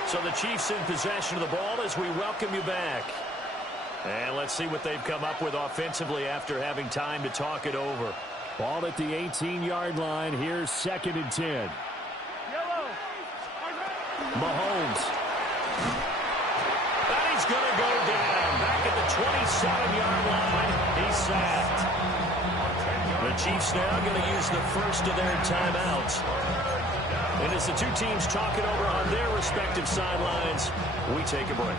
So the Chiefs in possession of the ball as we welcome you back. And let's see what they've come up with offensively after having time to talk it over. Ball at the 18-yard line. Here's 2nd and 10. Mahomes. And he's going to go down. Back at the 27-yard line. He's sacked. The Chiefs now going to use the first of their timeouts. And as the two teams talk it over on their respective sidelines, we take a break.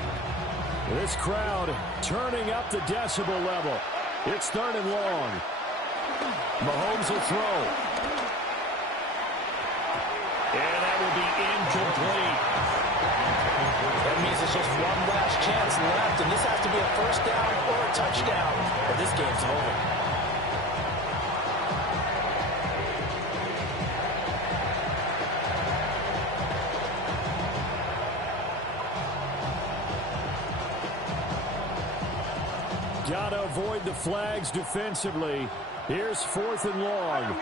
This crowd turning up the decibel level. It's 3rd and long. Mahomes will throw. And that will be incomplete. That means it's just one last chance left, and this has to be a first down or a touchdown, or this game's over. Gotta avoid the flags defensively. Here's 4th and long.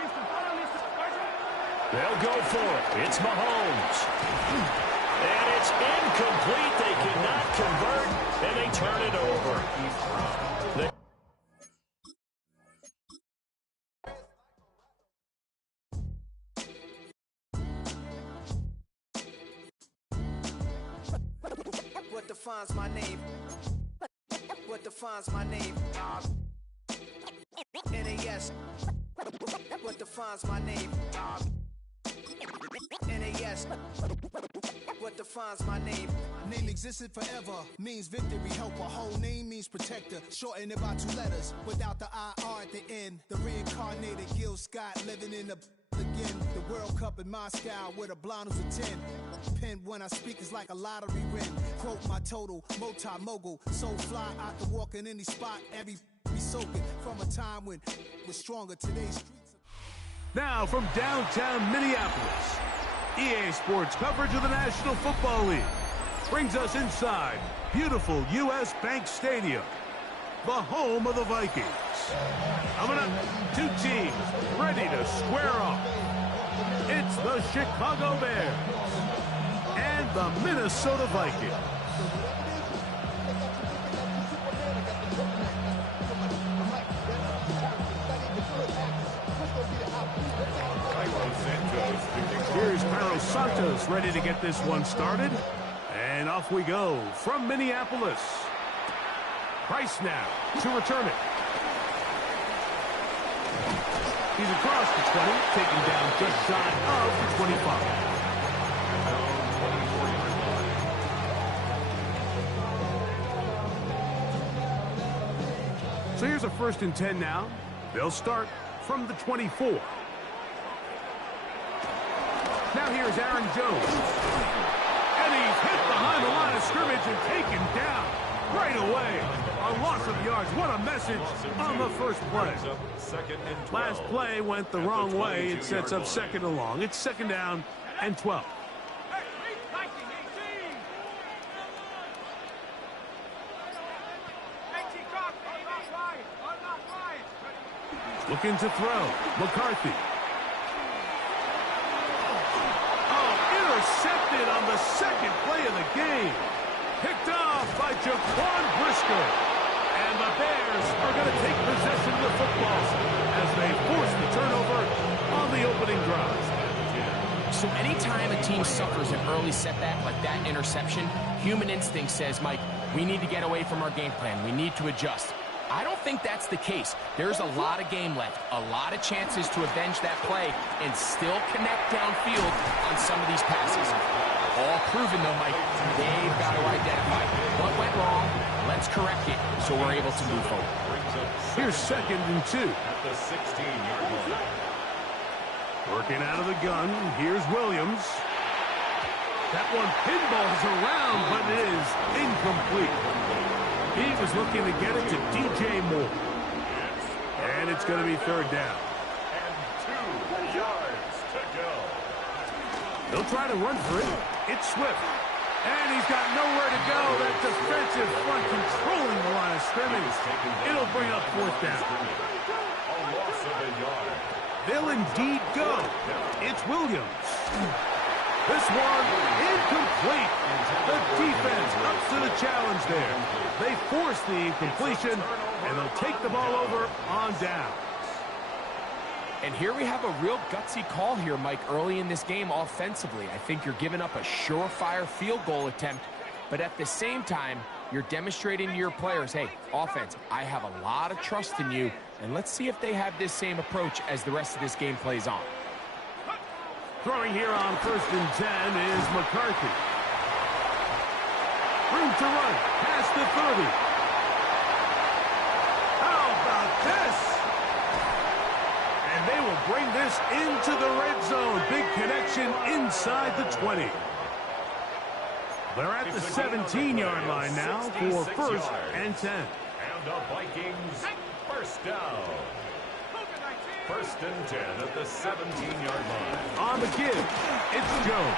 They'll go for it. It's Mahomes. And it's incomplete. They cannot convert, and they turn it over. What defines my name? What defines my name? NAS. What defines my name? NAS. What defines my name? Name existed forever, means victory, helper. Whole name means protector. Shorten it by 2 letters, without the IR at the end. The reincarnated Gil Scott living in the again. The World Cup in Moscow with a blonde who's a 10. Pen when I speak is like a lottery win. Quote my total, multi-mogul. So fly, I can walk in any spot. Every be soaking from a time when was stronger. Today's streets. Now from downtown Minneapolis, EA Sports coverage of the National Football League brings us inside beautiful U.S. Bank Stadium, the home of the Vikings. Coming up, 2 teams ready to square off. It's the Chicago Bears and the Minnesota Vikings. Here's Cairo Santos ready to get this one started. And off we go from Minneapolis. Price now to return it. He's across the 20, taken down just shy of the 25. So here's a 1st and 10 now. They'll start from the 24. Now here's Aaron Jones. And he's hit behind the line of scrimmage and taken down right away. A loss of yards. What a message on the first play. Last play went the wrong way. It sets up 2nd and long. It's 2nd down and 12. Looking to throw. McCarthy. Intercepted on the 2nd play of the game. Picked off by Jaquan Briscoe. And the Bears are going to take possession of the football as they force the turnover on the opening drive. So anytime a team suffers an early setback like that interception, human instinct says, Mike, we need to get away from our game plan. We need to adjust. I don't think that's the case. There's a lot of game left, a lot of chances to avenge that play and still connect downfield on some of these passes. All proven, though, Mike. They've got to identify what went wrong. Let's correct it so we're able to move forward. Here's 2nd and 2. At the 16-yard line. Working out of the gun. Here's Williams. That one pinballs around, but it is incomplete. He was looking to get it to DJ Moore. And it's going to be 3rd down. And 2 yards to go. They'll try to run for it. It's Swift. And he's got nowhere to go. That defensive front controlling the line of scrimmage. It'll bring up 4th down. A loss of a yard. They'll indeed go. It's Williams. This one incomplete. The defense ups to the challenge there. They force the incompletion, and they'll take the ball over on down. And here we have a real gutsy call here, Mike, early in this game offensively. I think you're giving up a surefire field goal attempt, but at the same time, you're demonstrating to your players, hey, offense, I have a lot of trust in you, and let's see if they have this same approach as the rest of this game plays on. Throwing here on 1st and 10 is McCarthy. Room to run, past the 30. How about this? And they will bring this into the red zone. Big connection inside the 20. They're at the 17-yard line now for 1st and 10. And the Vikings first down. 1st and 10 at the 17-yard line. On the give, it's Jones.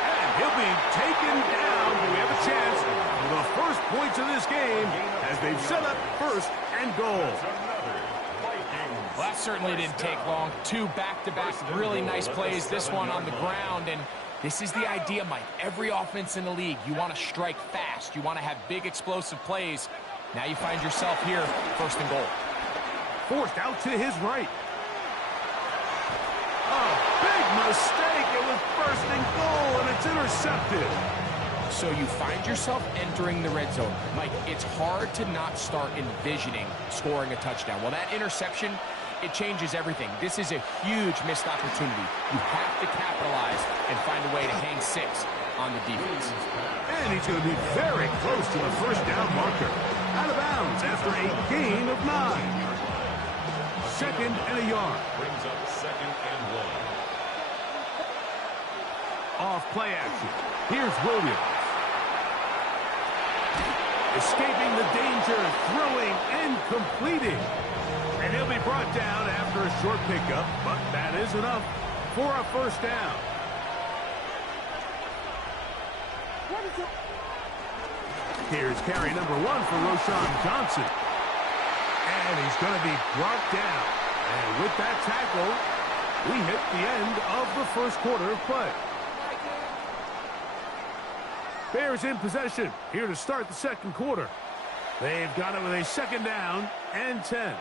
And he'll be taken down. We have a chance for the first points of this game as they've set up 1st and goal. Well, that certainly didn't take long. 2 back-to-back really nice plays. This one on the ground, and this is the idea, Mike. Every offense in the league, you want to strike fast. You want to have big explosive plays. Now you find yourself here, 1st and goal. Forced out to his right. Oh, big mistake. It was 1st and goal, and it's intercepted. So you find yourself entering the red zone. Mike, it's hard to not start envisioning scoring a touchdown. Well, that interception, it changes everything. This is a huge missed opportunity. You have to capitalize and find a way to hang 6 on the defense. And he's going to be very close to the 1st down marker. Out of bounds after a gain of 9. 2nd and a yard. Brings up 2nd and 1. Off play action. Here's Williams. Escaping the danger, throwing and completing. And he'll be brought down after a short pickup, but that is enough for a 1st down. Here's carry number 1 for Roschon Johnson. And he's going to be brought down. And with that tackle, we hit the end of the 1st quarter of play. Bears in possession here to start the 2nd quarter. They've got it with a 2nd down and 10.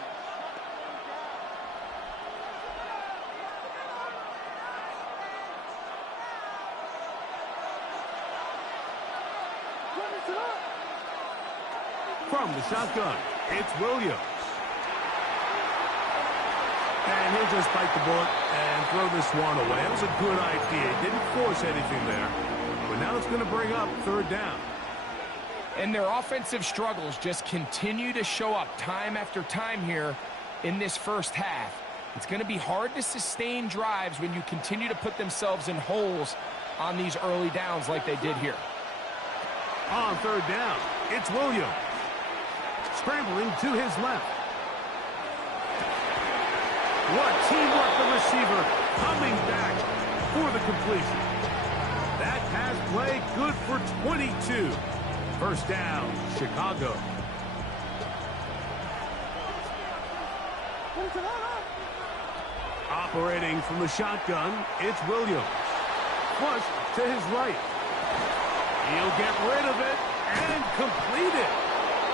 From the shotgun, it's Williams. And he'll just bite the bullet and throw this one away. That was a good idea. Didn't force anything there. But now it's going to bring up 3rd down. And their offensive struggles just continue to show up time after time here in this 1st half. It's going to be hard to sustain drives when you continue to put themselves in holes on these early downs like they did here. On 3rd down, it's Williams. Scrambling to his left. What teamwork, the receiver coming back for the completion. That pass play good for 22. 1st down, Chicago. Operating from the shotgun, it's Williams. Flush to his right. He'll get rid of it and complete it.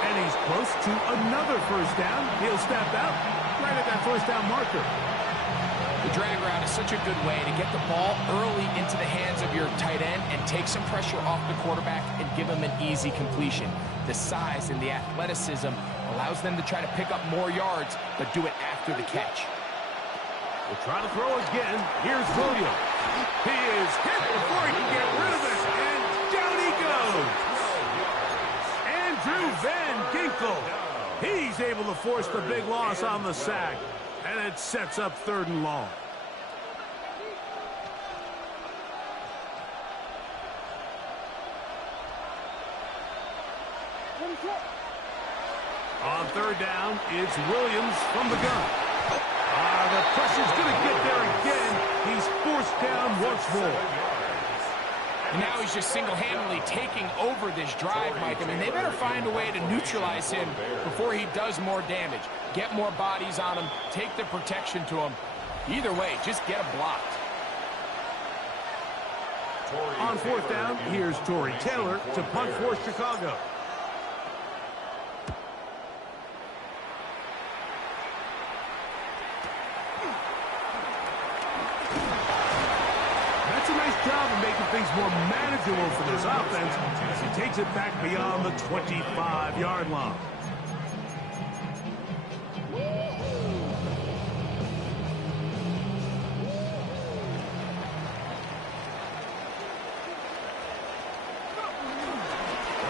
And he's close to another 1st down. He'll step out right at that 1st down marker. The drag route is such a good way to get the ball early into the hands of your tight end and take some pressure off the quarterback and give him an easy completion. The size and the athleticism allows them to try to pick up more yards, but do it after the catch. We'll try to throw again. Here's Williams. He is hit before he can get rid of it, and down he goes. Andrew Van Ginkel. He's able to force the big loss on the sack, and it sets up 3rd and long. On 3rd down, it's Williams from the gun. The pressure's going to get there again. He's forced down once more. And now he's just single-handedly taking over this drive, Mike. I mean, they better find a way to neutralize him before he does more damage. Get more bodies on him, take the protection to him. Either way, just get him blocked. On fourth down, here's Torrey Taylor to punt for Chicago. That's a nice job of making things more manageable for this offense as he takes it back beyond the 25-yard line.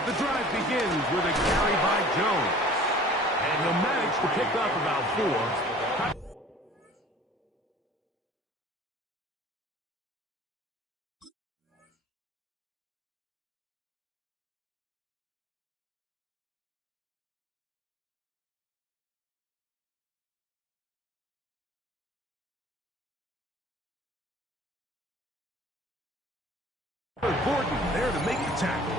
The drive begins with a carry by Jones. And he'll manage to pick up about 4. Gordon there to make the tackle.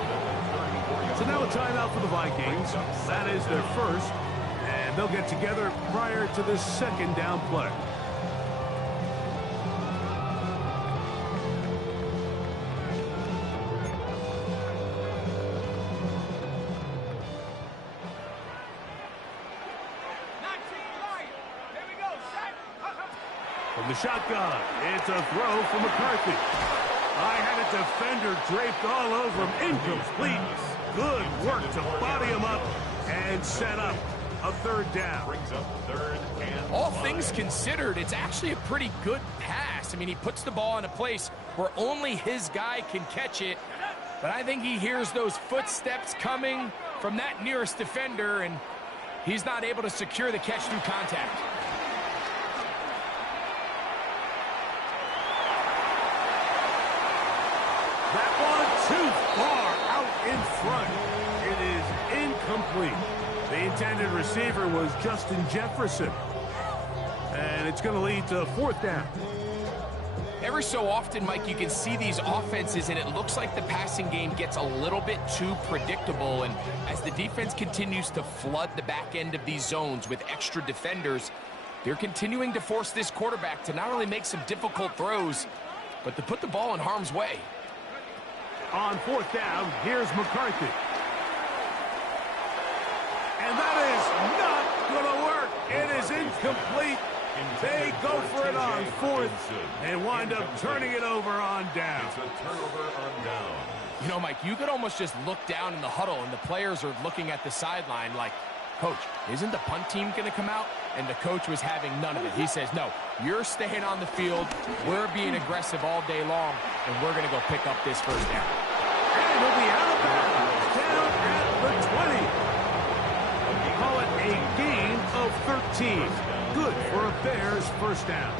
So now a timeout for the Vikings. That is their first, and they'll get together prior to the second down play. From the shotgun, it's a throw for McCarthy. I had a defender draped all over him. Incomplete. Good work to body him up and set up a third down. Brings up third and All things considered, it's actually a pretty good pass. I mean, he puts the ball in a place where only his guy can catch it. But I think he hears those footsteps coming from that nearest defender, and he's not able to secure the catch through contact. That one too far out in front. It is incomplete. The intended receiver was Justin Jefferson. And it's going to lead to fourth down. Every so often, Mike, you can see these offenses, and it looks like the passing game gets a little bit too predictable. And as the defense continues to flood the back end of these zones with extra defenders, they're continuing to force this quarterback to not only make some difficult throws, but to put the ball in harm's way. On fourth down, here's McCarthy. And that is not going to work. It is incomplete. They go for it on fourth and wind up turning it over on down. It's a turnover on down. You know, Mike, you could almost just look down in the huddle, and the players are looking at the sideline like, Coach, isn't the punt team going to come out? And the coach was having none of it. He says, no, you're staying on the field. We're being aggressive all day long, and we're going to go pick up this first down. And he'll be out of bounds, down at the 20. We call it a gain of 13. Good for a Bears first down.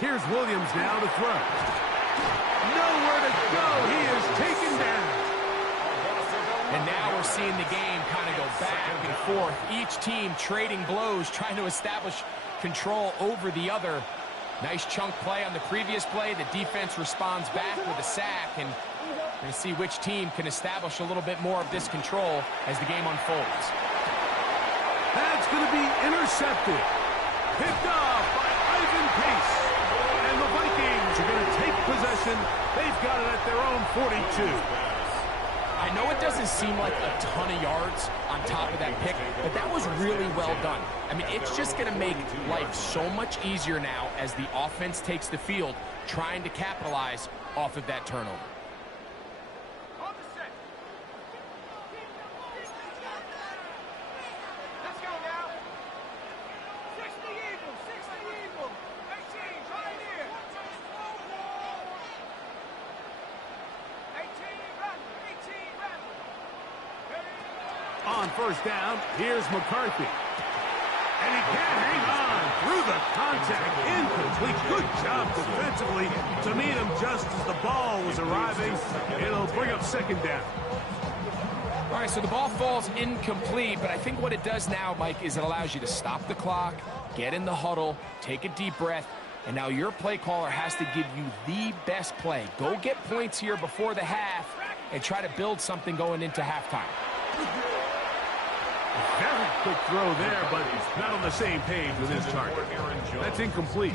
Here's Williams now to throw. Nowhere to go. He is taken down. And now we're seeing the game kind of go back and forth. Each team trading blows, trying to establish control over the other. Nice chunk play on the previous play. The defense responds back with a sack, and we're going to see which team can establish a little bit more of this control as the game unfolds. That's going to be intercepted. Picked off by Ivan Pace. And the Vikings are going to take possession. They've got it at their own 42. I know it doesn't seem like a ton of yards on top of that pick, but that was really well done. I mean, it's just going to make life so much easier now as the offense takes the field, trying to capitalize off of that turnover. On first down, here's McCarthy. And he can't hang on through the contact. Incomplete. Good job defensively to meet him just as the ball was arriving. It'll bring up second down. All right, so the ball falls incomplete, but I think what it does now, Mike, is it allows you to stop the clock, get in the huddle, take a deep breath, And now your play caller has to give you the best play. Go get points here before the half and try to build something going into halftime. Very quick throw there, but he's not on the same page with his target. That's incomplete.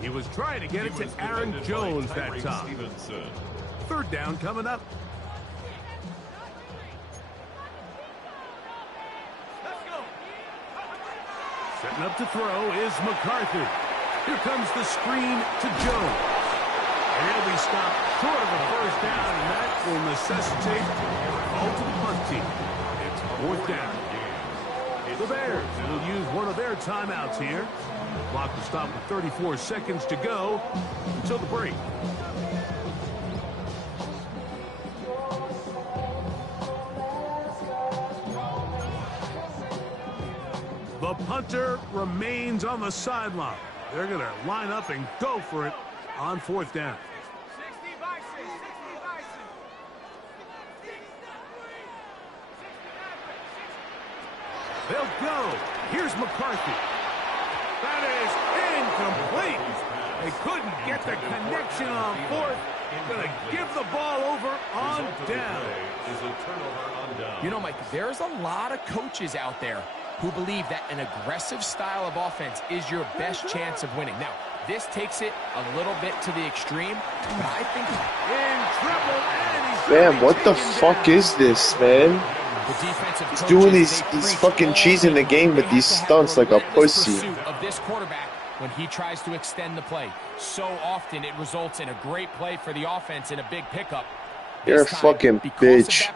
He was trying to get it to Aaron Jones that time. Third down coming up. Setting up to throw is McCarthy. Here comes the screen to Jones. And he'll be stopped short of a first down, and that will necessitate a call to the punt team. It's fourth down. The Bears will use one of their timeouts here. Clock will stop with 34 seconds to go until the break. The punter remains on the sideline. They're going to line up and go for it on fourth down. They'll go. Here's McCarthy. That is incomplete. They couldn't get the connection on fourth. Going to give the ball over on down. You know, Mike, there's a lot of coaches out there who believe that an aggressive style of offense is your best chance of winning. Now, this takes it a little bit to the extreme, but I think in trouble, and he's Man, what the fuck is this, man? He's doing these fucking cheesing the game with these stunts like a pussy. Of this quarterback when he tries to extend the play. So often it results in a great play for the offense and a big pickup. You're a fucking bitch.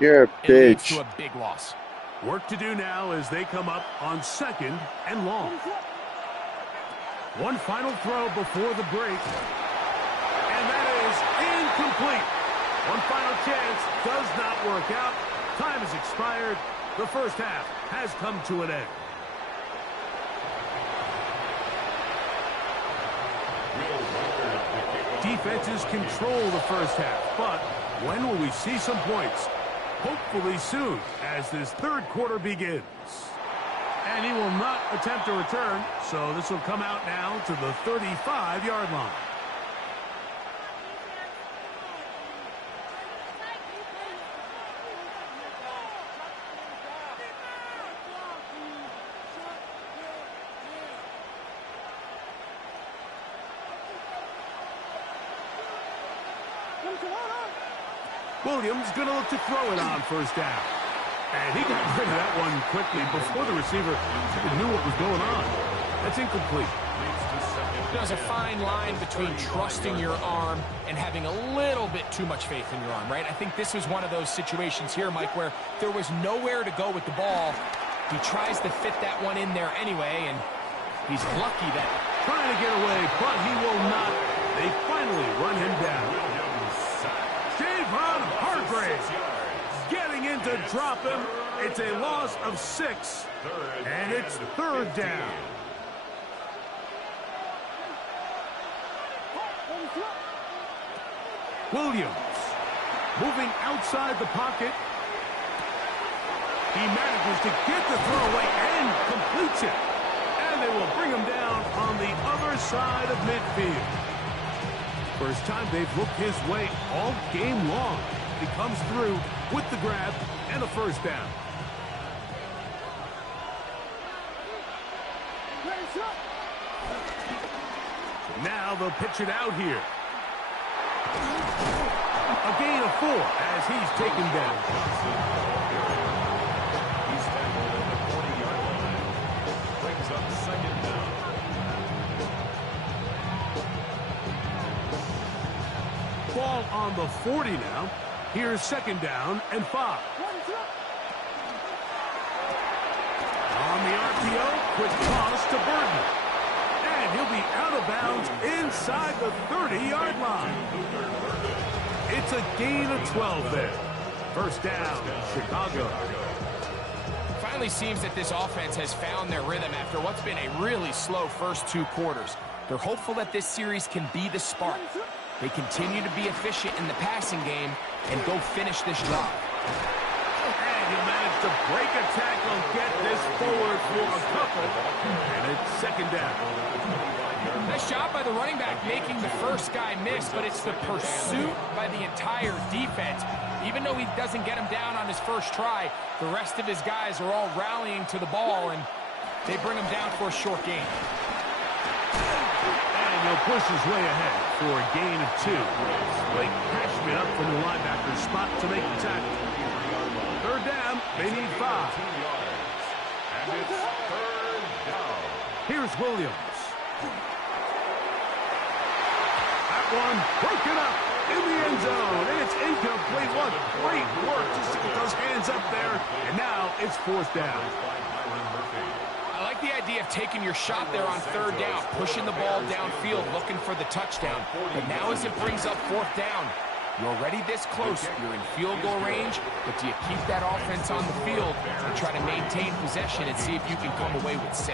You're a bitch. To a big loss. Work to do now as they come up on second and long. One final throw before the break. And that is incomplete. One final chance does not work out. Time has expired. The first half has come to an end. Defenses control the first half, but when will we see some points? Hopefully soon, as this third quarter begins. And he will not attempt a return, so this will come out now to the 35-yard line. Williams going to look to throw it on first down. And he got rid of that one quickly before the receiver even knew what was going on. That's incomplete. There's a fine line between trusting your arm and having a little bit too much faith in your arm, right? I think this was one of those situations here, Mike, where there was nowhere to go with the ball. He tries to fit that one in there anyway, and he's lucky that... Trying to get away, but he will not. They finally run him down. Javon Hargrave getting in to drop him. It's a loss of 6, and it's third down. Williams moving outside the pocket. He manages to get the throw away and completes it. And they will bring him down on the other side of midfield. First time they've looked his way all game long. He comes through with the grab and a first down. Now they'll pitch it out here. A gain of 4 as he's taken down. He's tackled at the 40-yard line. Brings up second down. Ball on the 40 now. Here's second down and 5. On the RPO, quick toss to Burton. And he'll be out of bounds inside the 30-yard line. It's a gain of 12 there. First down, Chicago. Finally seems that this offense has found their rhythm after what's been a really slow first 2 quarters. They're hopeful that this series can be the spark. They continue to be efficient in the passing game and go finish this job. And he managed to break a tackle, get this forward for a couple. And it's second down. running back making the first guy miss, but it's the pursuit by the entire defense. Even though he doesn't get him down on his first try, the rest of his guys are all rallying to the ball, and they bring him down for a short gain. And he'll push his way ahead for a gain of 2. Blake Cashman up from the linebacker spot to make the tackle. Third down, they need 5. And it's third down. Here's Williams. That one broken up in the end zone, and it's incomplete. What great work just to get those hands up there, and now it's 4th down. I like the idea of taking your shot there on 3rd down, pushing the ball downfield, looking for the touchdown. But now as it brings up 4th down, you're already this close. You're in field goal range, but do you keep that offense on the field and try to maintain possession and see if you can come away with 6?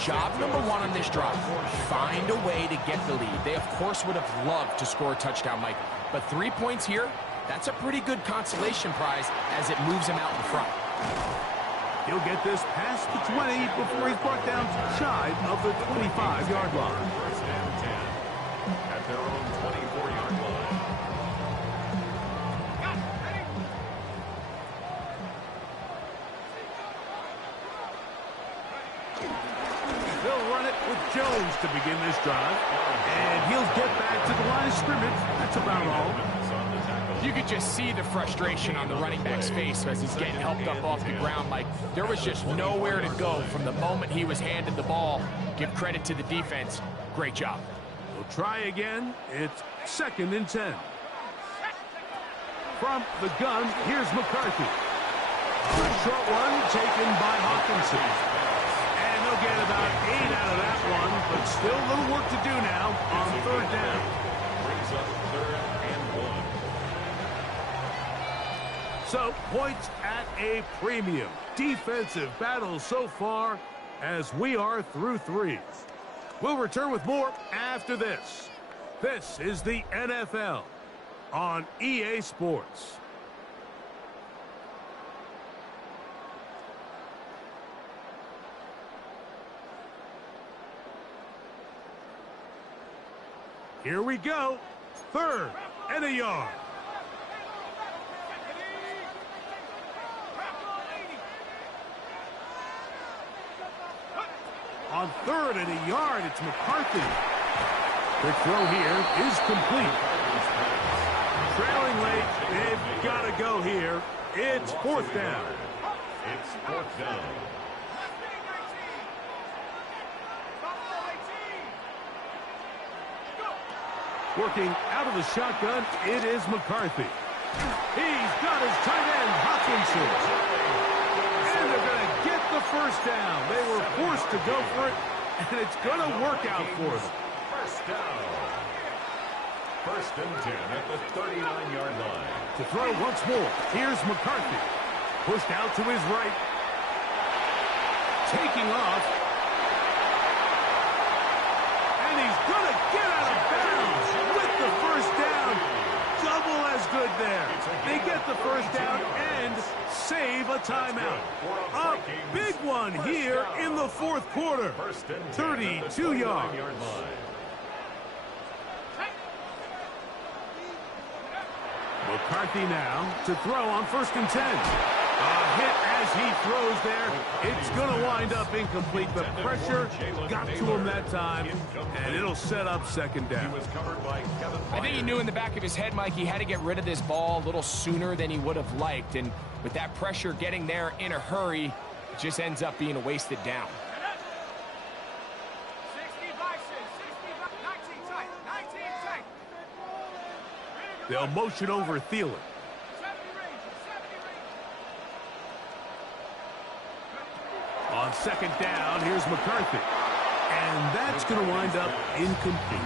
Job number 1 on this drive, find a way to get the lead. They, of course, would have loved to score a touchdown, Mike, but 3 points here, that's a pretty good consolation prize as it moves him out in front. He'll get this past the 20 before he's brought down shy of the 25-yard line. First and 10 at their own 24-yard line. They'll run it with Jones to begin this drive, and he'll get back to the line of scrimmage. That's about all. You could just see the frustration on the running back's face as he's getting helped up off the ground. Like, there was just nowhere to go from the moment he was handed the ball. Give credit to the defense. Great job. We'll try again. It's 2nd and 10. From the gun, here's McCarthy. The short one taken by Hawkinson. And they'll get about 8 out of that one, but still a little work to do now on 3rd down. Brings up 3rd and 1. So, points at a premium. Defensive battle so far as we are through 3. We'll return with more after this. This is the NFL on EA Sports. Here we go. 3rd and a yard. On 3rd and a yard, it's McCarthy. The throw here is complete. Trailing late, they've got to go here. It's 4th down. It's 4th down. Working out of the shotgun, it is McCarthy. He's got his tight end, Hawkinson. And they're going to get the 1st down. They were forced to go for it, and it's going to work out for them. 1st down. 1st and 10 at the 39-yard line. To throw once more, here's McCarthy. Pushed out to his right. Taking off. And he's going to get out of bounds with the 1st down. Double as good there. They get the 1st down and save a timeout. A big one here in the 4th quarter. 32 yards. McCarthy now to throw on 1st and 10. A hit as he throws there. It's going to wind up incomplete. The pressure got to him that time, and it'll set up 2nd down. I think he knew in the back of his head, Mike, he had to get rid of this ball a little sooner than he would have liked. And with that pressure getting there in a hurry, it just ends up being a wasted down. They'll motion over Thielen. On 2nd down, here's McCarthy. And that's going to wind up incomplete.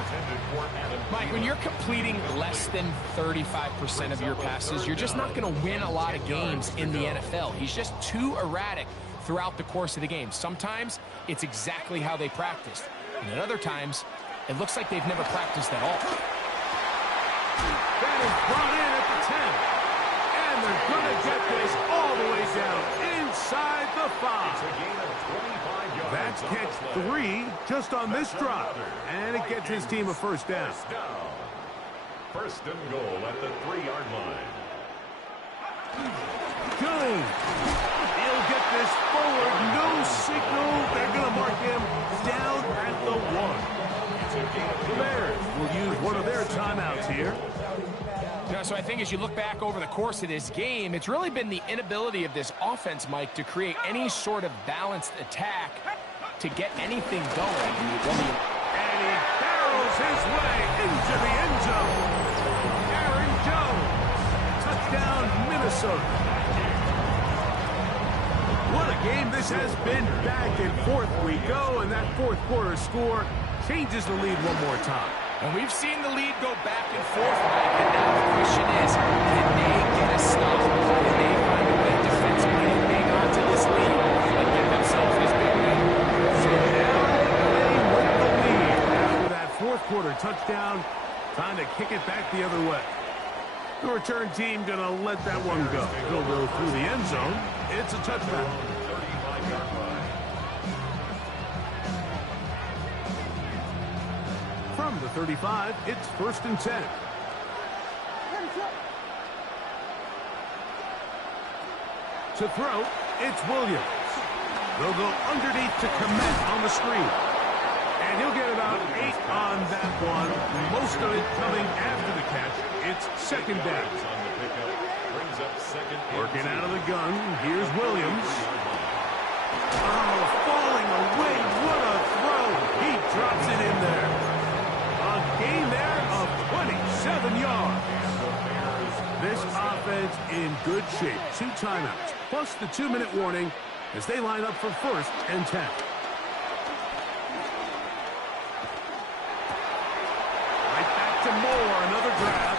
Mike, when you're completing less than 35% of your passes, you're just not going to win a lot of games in the NFL. He's just too erratic throughout the course of the game. Sometimes it's exactly how they practiced. And at other times, it looks like they've never practiced at all. That is brought in at the 10. And And they're going to get this all the way down inside the 5. That's catch 3 just on this drive. And it gets his team a first down. First and goal at the 3-yard line. Jones. He'll get this forward. No signal. They're going to mark him down at the 1. The Bears will use one of their timeouts here. So I think as you look back over the course of this game, it's really been the inability of this offense, Mike, to create any sort of balanced attack to get anything going. And he barrels his way into the end zone. Aaron Jones. Touchdown, Minnesota. What a game this has been. Back and forth we go, and that fourth quarter score changes the lead one more time. And we've seen the lead go back and forth, Mike, and now the question is, can they get a stop? Can they find a way defensively to hang on to this lead and get themselves this big win? So now playing with the lead after that fourth quarter touchdown, trying to kick it back the other way. The return team going to let that one go. It'll go through the end zone. It's a touchback. From the 35, it's first and 10. To throw, it's Williams. They'll go underneath to Komet on the screen. And he'll get about 8 on that one. Most of it coming after the catch. It's second down. Working out of the gun. Here's Williams. Oh, falling away. What a throw. He drops it in there. A gain there of 27 yards. This offense in good shape. 2 timeouts, plus the 2-minute warning as they line up for first and 10. Right back to Moore, another grab.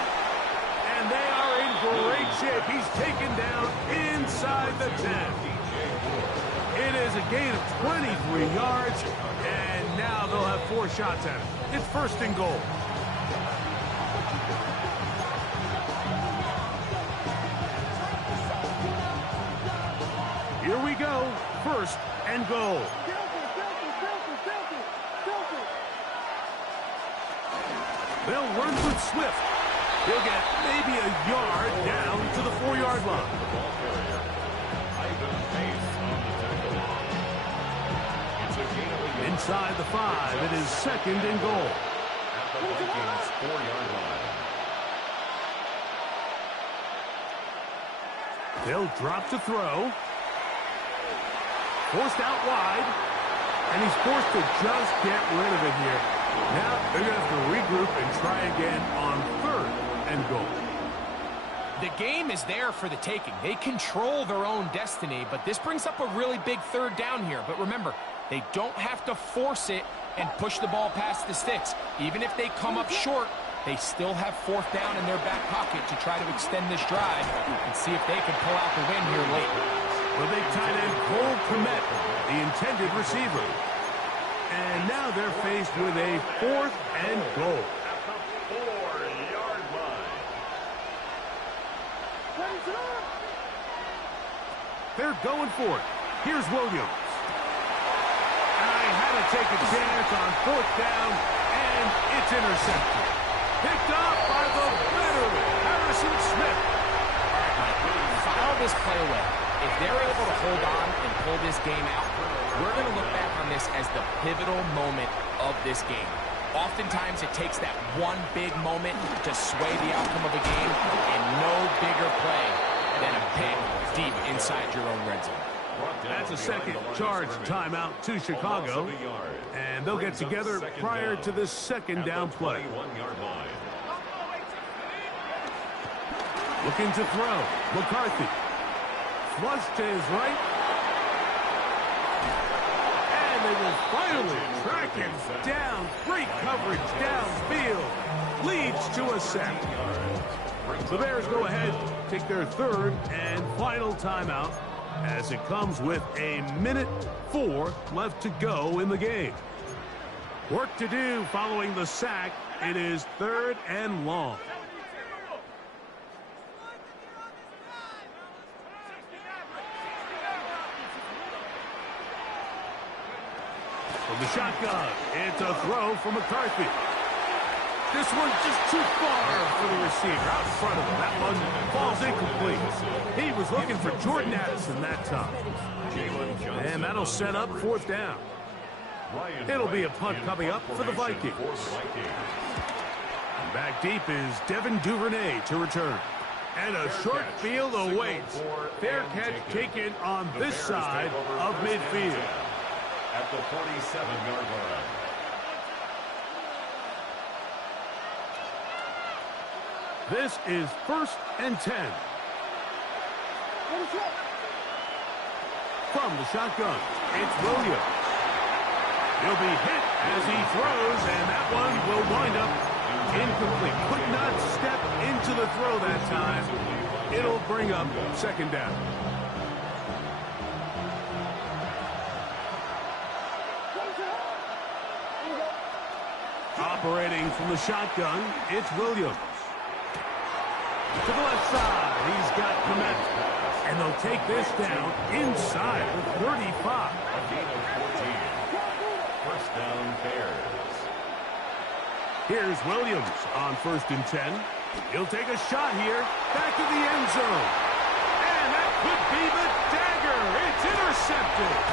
And they are in great shape. He's taken down inside the 10. It is a gain of 23 yards, and now they'll have 4 shots at it. It's first and goal. Here we go. First and goal. They'll run with Swift. He'll get maybe a yard down to the 4-yard line. Inside the 5, it is second and goal. At the Vikings' 4-yard line. They'll drop to throw. Forced out wide. And he's forced to just get rid of it here. Now they're going to have to regroup and try again on third and goal. The game is there for the taking. They control their own destiny, but this brings up a really big third down here. But remember, they don't have to force it and push the ball past the sticks. Even if they come up short, they still have fourth down in their back pocket to try to extend this drive and see if they can pull out the win here late. The big tight end, Cole Komet, the intended receiver. And now they're faced with a fourth and goal. At the 4-yard line. They're going for it. Here's Williams. I had to take a chance on fourth down, and it's intercepted. Picked off by the veteran, Harrison Smith. File this play away. If they're able to hold on and pull this game out, we're going to look back on this as the pivotal moment of this game. Oftentimes, it takes that one big moment to sway the outcome of a game, and no bigger play than a pick deep inside your own red zone. That's a second charge timeout to Chicago, and they'll get together prior to this second down play. Looking to throw. McCarthy. Flush to his right. And they will finally track him down. Great coverage downfield. Leads to a sack. The Bears go ahead, take their third and final timeout as it comes with 1:04 left to go in the game. Work to do following the sack. It is third and long. the shotgun. It's a throw from McCarthy. This one's just too far for the receiver. Out in front of him. That one falls incomplete. He was looking for Jordan Addison that time. And that'll set up fourth down. It'll be a punt coming up for the Vikings. Back deep is Devin Duvernay to return. And a short field awaits. Fair catch taken on this side of midfield. At the 47-yard line. This is 1st and 10. From the shotgun, it's Williams. He'll be hit as he throws, and that one will wind up incomplete. Could not step into the throw that time. It'll bring up second down. Operating from the shotgun, it's Williams. To the left side, he's got Beaminn. And they'll take this down inside the 35. A gain of 14. First down, Bears. Here's Williams on 1st and 10. He'll take a shot here, back to the end zone. And that could be the dagger. It's intercepted.